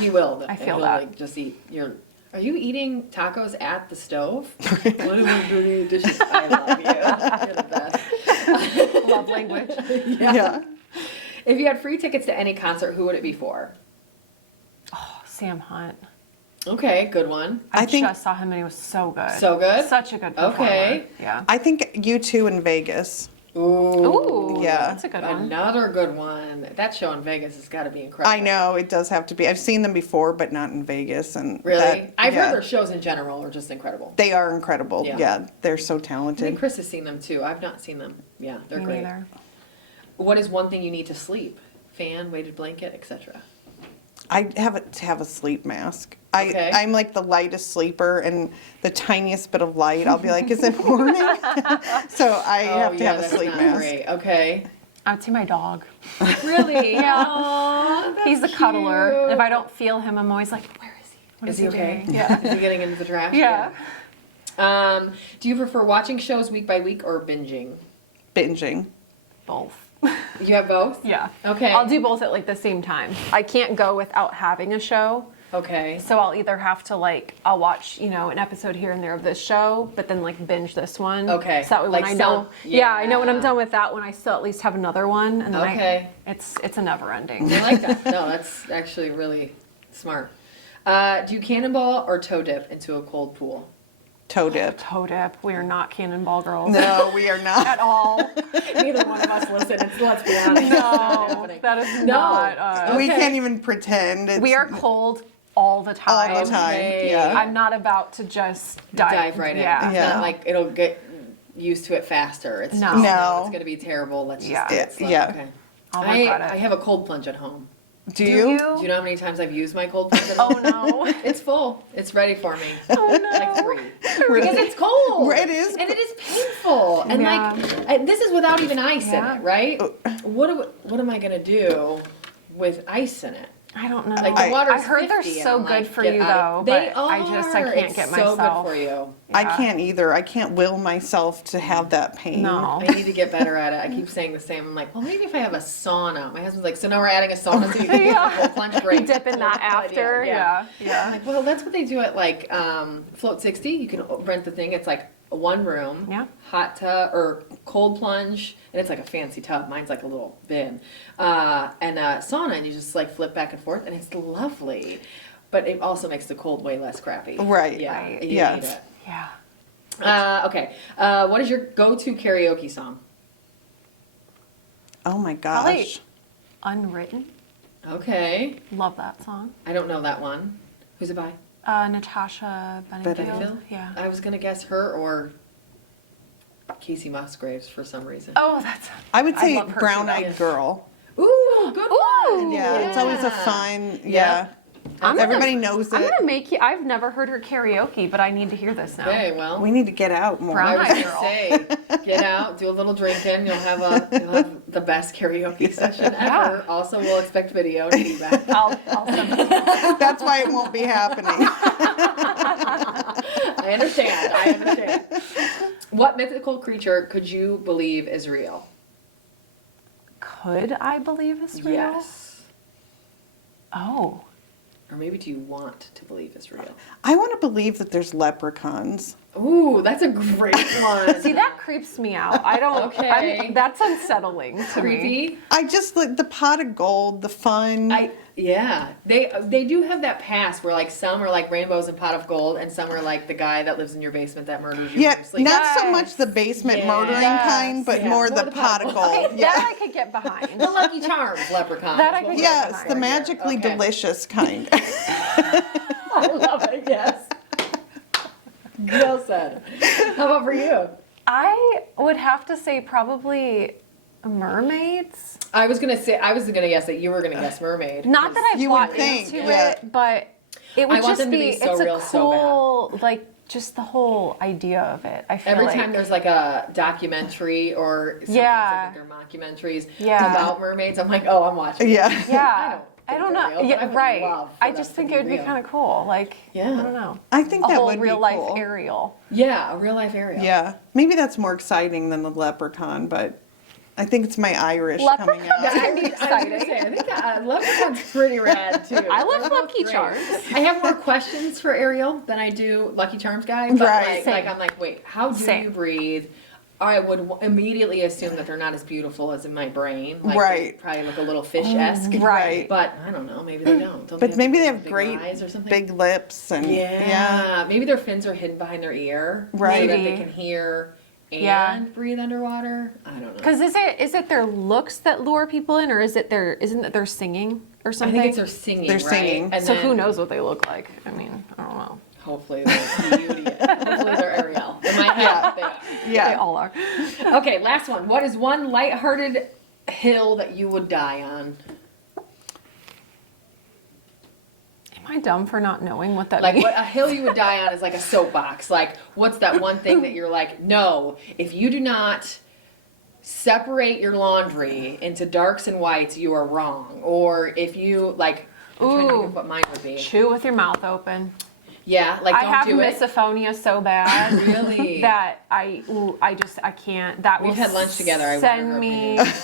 He will. I feel He'll, that. Like, just eat your. Are you eating tacos at the stove? What am I doing eating dishes? I love you. You're the best. Love language. Yeah. If you had free tickets to any concert, who would it be for? Sam Hunt. Okay, good one. I think- just saw him and he was so good. So good? Such a good performer. Okay. Yeah. I think you two in Vegas. Ooh. Ooh. Yeah. That's a good one. Another good one. That show in Vegas has got to be incredible. I know it does have to be. I've seen them before, but not in Vegas. And Really? that- I've yeah. heard their shows in general are just incredible. They are incredible. Yeah. Yeah, they're so I think talented. Chris has seen them too. I've not seen them. Yeah, they're Me great. neither. What is one thing you need to sleep? Fan, weighted blanket, etc. I have a sleep mask. Okay. I'm like the lightest sleeper, and the tiniest bit of light, I'll be like, is it morning? So I have to have a that's sleep not mask. great. Okay. I would say my dog. Really? Yeah. He's the cuddler. If I don't feel him, I'm always like, where is he? What Is he okay? doing? Yeah. Is he getting into the trash? Yeah. Do you prefer watching shows week by week or binging? Binging. Both. You have both? Yeah. Okay. I'll do both at like the same time. I can't go without having a show. Okay. So I'll either have to I'll watch, an episode here and there of this show, but then binge this one. Okay. So that way when I know, I know when I'm done with that one, I still at least have another one. And then it's a never ending. I like that. No, that's actually really smart. Do you cannonball or toe dip into a cold pool? Toe dip. Toe dip. We are not cannonball girls. No, we are not. At all. Neither one of us listen. Let's be honest. No, that is not us. We can't even pretend. We are cold all the time. all the time. Okay. Yeah. I'm not about to just Dive right in. Yeah. It's not like it'll get used to it faster. It's No. just, No. it's going to be terrible. Let's just Yeah. Okay. I'll work on I it. have a cold plunge at home. Do you? Do you know how many times I've used my cold plunge at home? Oh no. It's full. It's ready for me. Oh no. Like 3. Because it's cold. It is. And it is painful. And this is without even ice in it, right? What am I going to do with ice in it? I don't know. Like the water's I heard they're 50, so and I'm good like, for get you out. though. They but are. I can't It's get so myself. good for you. I can't either. I can't will myself to have that pain. No. I need to get better at it. I keep saying the same. I'm like, well, maybe if I have a sauna. My husband's like, so now we're adding a sauna so you can get a full plunge break. You dip in that after. Yeah. Yeah. I'm like, well, that's what they do at Float 60. You can rent the thing. It's like one room, hot tub or cold plunge, and it's like a fancy tub. Mine's like a little bin, and a sauna, and you just flip back and forth, and it's lovely. But it also makes the cold way less crappy. Right. Yeah. Right. You Yes. need it. Yeah. Okay. What is your go-to karaoke song? Oh my gosh. Probably Unwritten. Okay. Love that song. I don't know that one. Who's it by? Natasha Bedingfield. Phil? Yeah. I was gonna guess her or Casey Musgraves for some reason. Oh, that's. I would say love her Brown too, Eyed Girl. Ooh, good one. Yeah, it's always a fun. Yeah. Everybody knows it. I'm gonna make you. I've never heard her karaoke, but I need to hear this now. Okay, well, We need to get out more. Brown I was Eyed gonna Girl. say, get out, do a little drinking. You'll have the best karaoke session ever. Also, we'll expect video and feedback. I'll send it to you. That's why it won't be happening. I understand. What mythical creature could you believe is real? Could I believe is real? Yes. Oh. Or maybe do you want to believe is real? I want to believe that there's leprechauns. Ooh, that's a great one. See, that creeps me out. I don't. Okay. That's unsettling to me. Creepy. I just like the pot of gold, the fun. They do have that past where some are like rainbows and pot of gold, and some are like the guy that lives in your basement that murders you. Yeah, when you sleep. not so much the basement murdering kind, but more the pot of gold. Okay, that I could get behind. The Lucky Charms leprechaun. That I is what could we're get Yes, talking the about here. magically Okay. delicious kind. I love it. Yes. Well said. How about for you? I would have to say probably mermaids. I was gonna guess that you were gonna guess mermaid. Not that I've You would bought think, into yeah. it, but it would I want just them to be so it's real a so cool, just the whole idea of it. I feel Every like time there's like a documentary or sometimes Yeah. they're mockumentaries Yeah. about mermaids, I'm like, oh, I'm watching. Yeah. yeah. I I don't don't think know. they're real, but I Yeah, would right. love for I that just to think be it would be real. kind of cool. Yeah. I don't know. I think A that whole would real be life cool. Ariel. Yeah, a real life Ariel. Yeah, maybe that's more exciting than the leprechaun, but I think it's my Irish coming Leprechaun? out. That would be I was gonna exciting. say, I think that leprechaun's pretty rad too. I love They're both Lucky great. Charms. I have more questions for Ariel than I do Lucky Charms guy. But Right. I'm like, wait, how do Same. you breathe? I would immediately assume that they're not as beautiful as in my brain. Like, Right. They probably look a little fish-esque. Right. But I don't know. Maybe they don't. Don't But maybe they have big great eyes or something? big lips and Yeah. Maybe their fins are hidden behind their ear. Right. So that they Maybe. can hear and Yeah. breathe underwater. I don't know. Because is it their looks that lure people in, or isn't it their singing or I something? think it's their singing. They're right? singing. And So then who knows what they look like? I mean, I don't know. Hopefully they're beauty. Hopefully they're Ariel. In my head, they are. They Yeah. all are. Okay, last one. What is one lighthearted hill that you would die on? Am I dumb for not knowing what that Like means? what a hill you would die on is like a soapbox. Like what's that one thing that you're like, no, if you do not separate your laundry into darks and whites, you are wrong. Or if you like, I'm trying to think of what mine would be. Chew with your mouth open. Yeah, like I don't have do it. misophonia so bad Really? that I can't. That We've will had lunch together, I want Send her me. opinion.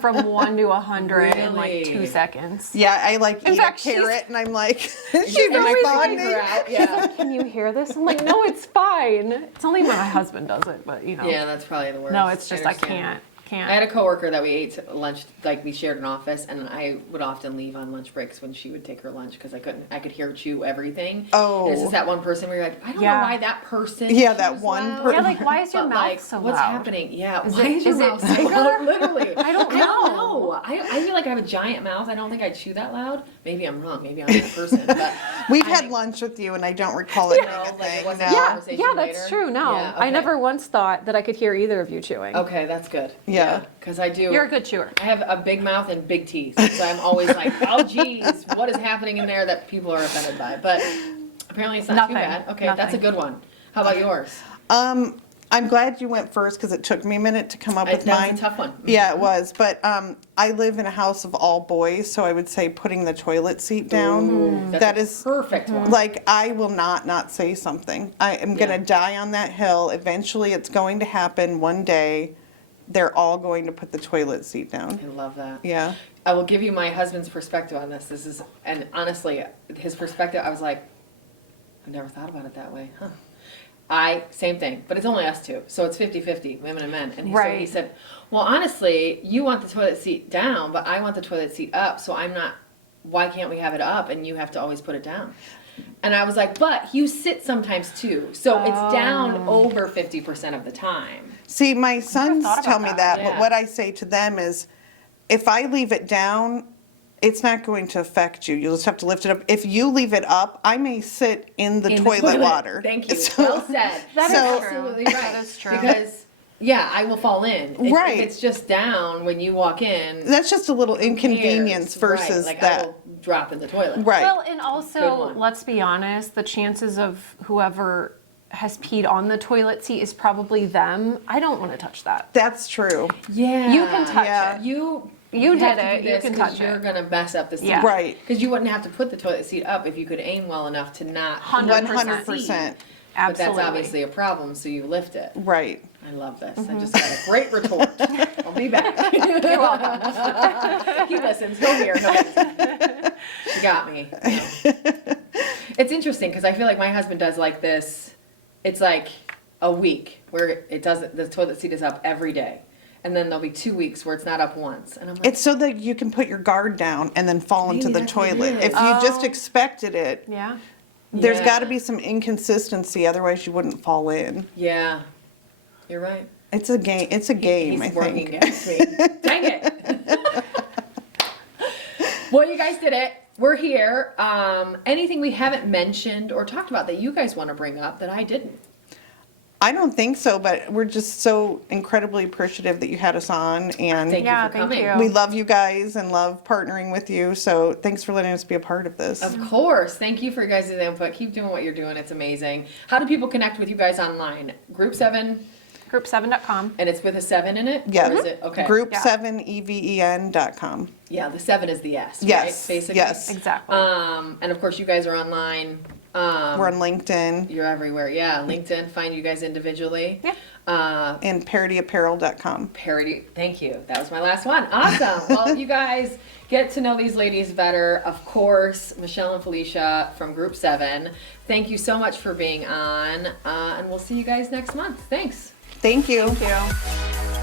from 1 to 100 in like Really? 2 seconds. Yeah, I like eat fact, a she's- carrot and I'm like, she's Am I responding. calling her out? Yeah. Can you hear this? I'm like, no, it's fine. It's only when my husband does it, but you know. Yeah, that's probably the worst. No, it's just I understand. can't. I had a coworker that we ate lunch, like we shared an office, and I would often leave on lunch breaks when she would take her lunch because I could hear her chew everything. Oh. And it's just that one person where you're like, I don't know Yeah. why that person. Yeah, that chews one loud. person. Yeah, like why is your But, mouth like, so what's loud? happening? Yeah, Is why it- is your is it mouth so bigger? loud? Literally, I don't know. I feel like I have a giant mouth. I don't think I chew that loud. Maybe I'm wrong. Maybe I'm that person. But We've I had think- lunch with you and I don't recall it being No, a like, it thing. wasn't- No. Yeah, conversation yeah, that's later? true. No, Yeah, I okay. never once thought that I could hear either of you chewing. Okay, that's good. Yeah. Because I do. You're a good chewer. I have a big mouth and big teeth, so I'm always like, oh geez, what is happening in there that people are offended by? But apparently it's not Nothing. too bad. Okay, that's a Nothing. good one. How about yours? I'm glad you went first because it took me a minute to come up with That mine. was a tough one. Yeah, it was. But I live in a house of all boys, so I would say putting the toilet seat down. That's That a is perfect one. like I will not say something. I am gonna Yeah. die on that hill. Eventually, it's going to happen one day. They're all going to put the toilet seat down. I love that. Yeah. I will give you my husband's perspective on this. And honestly, his perspective, I was like, I've never thought about it that way, huh? Same thing, but it's only us two, so it's 50-50, women and men. And so he Right. said, well, honestly, you want the toilet seat down, but I want the toilet seat up, so why can't we have it up and you have to always put it down? And I was like, but you sit sometimes too, so it's down over 50% of the time. See, my sons thought about tell me that. that, but Yeah. what I say to them is, if I leave it down, it's not going to affect you. You'll just have to lift it up. If you leave it up, I may sit in the In the toilet water. Thank you. So- Well said. That is You're true. absolutely right. That is true. Because, yeah, I will fall in. Right. If it's just down when you walk in. That's just a little who cares? inconvenience versus right. Like, that. I will drop in the toilet. Right. Well, and Good also, one. let's be honest, the chances of whoever has peed on the toilet seat is probably them. I don't want to touch that. That's true. Yeah. You can touch Yeah. it. You did have to it, do you this can 'cause touch you're it. gonna mess up the seat. Yeah. Right. Because you wouldn't have to put the toilet seat up if you could aim well enough to not. 100%. But that's Absolutely. obviously a problem, so you lift it. Right. I love this. Mm-hmm. I just got a great retort. I'll be back. You're welcome. He listens. He'll hear. You got me. It's interesting because I feel like my husband does like this. It's like a week where it doesn't. The toilet seat is up every day, and then there'll be 2 weeks where it's not up once. And I'm like, It's so that you can put your guard down and then fall into Maybe the that's what it toilet. is. If you just expected it, Yeah. there's Yeah. got to be some inconsistency, otherwise you wouldn't fall in. yeah, you're right. It's a game. It's a game, He's I working think. against me. Dang it. Well, you guys did it. We're here. Anything we haven't mentioned or talked about that you guys want to bring up that I didn't? I don't think so, but we're just so incredibly appreciative that you had us on, and Thank you Yeah, for thank coming. you. we love you guys and love partnering with you. So thanks for letting us be a part of this. Of course. Thank you for your guys' input. Keep doing what you're doing. It's amazing. How do people connect with you guys online? Group 7, Group7.com. and it's with a 7 in it? Yeah. Or is it? Okay. Group7even.com. Yeah, the 7 is the S, Yes, right? Basically. yes. Exactly. And of course, you guys are online. We're on LinkedIn You're everywhere. Yeah, LinkedIn. Find you guys individually. Yeah. and parodyapparel.com. Parody. Thank you. That was my last one. Awesome. Well, you guys get to know these ladies better. Of course, Michelle and Felicia from Group 7. Thank you so much for being on. And we'll see you guys next month. Thanks. Thank you. Thank you.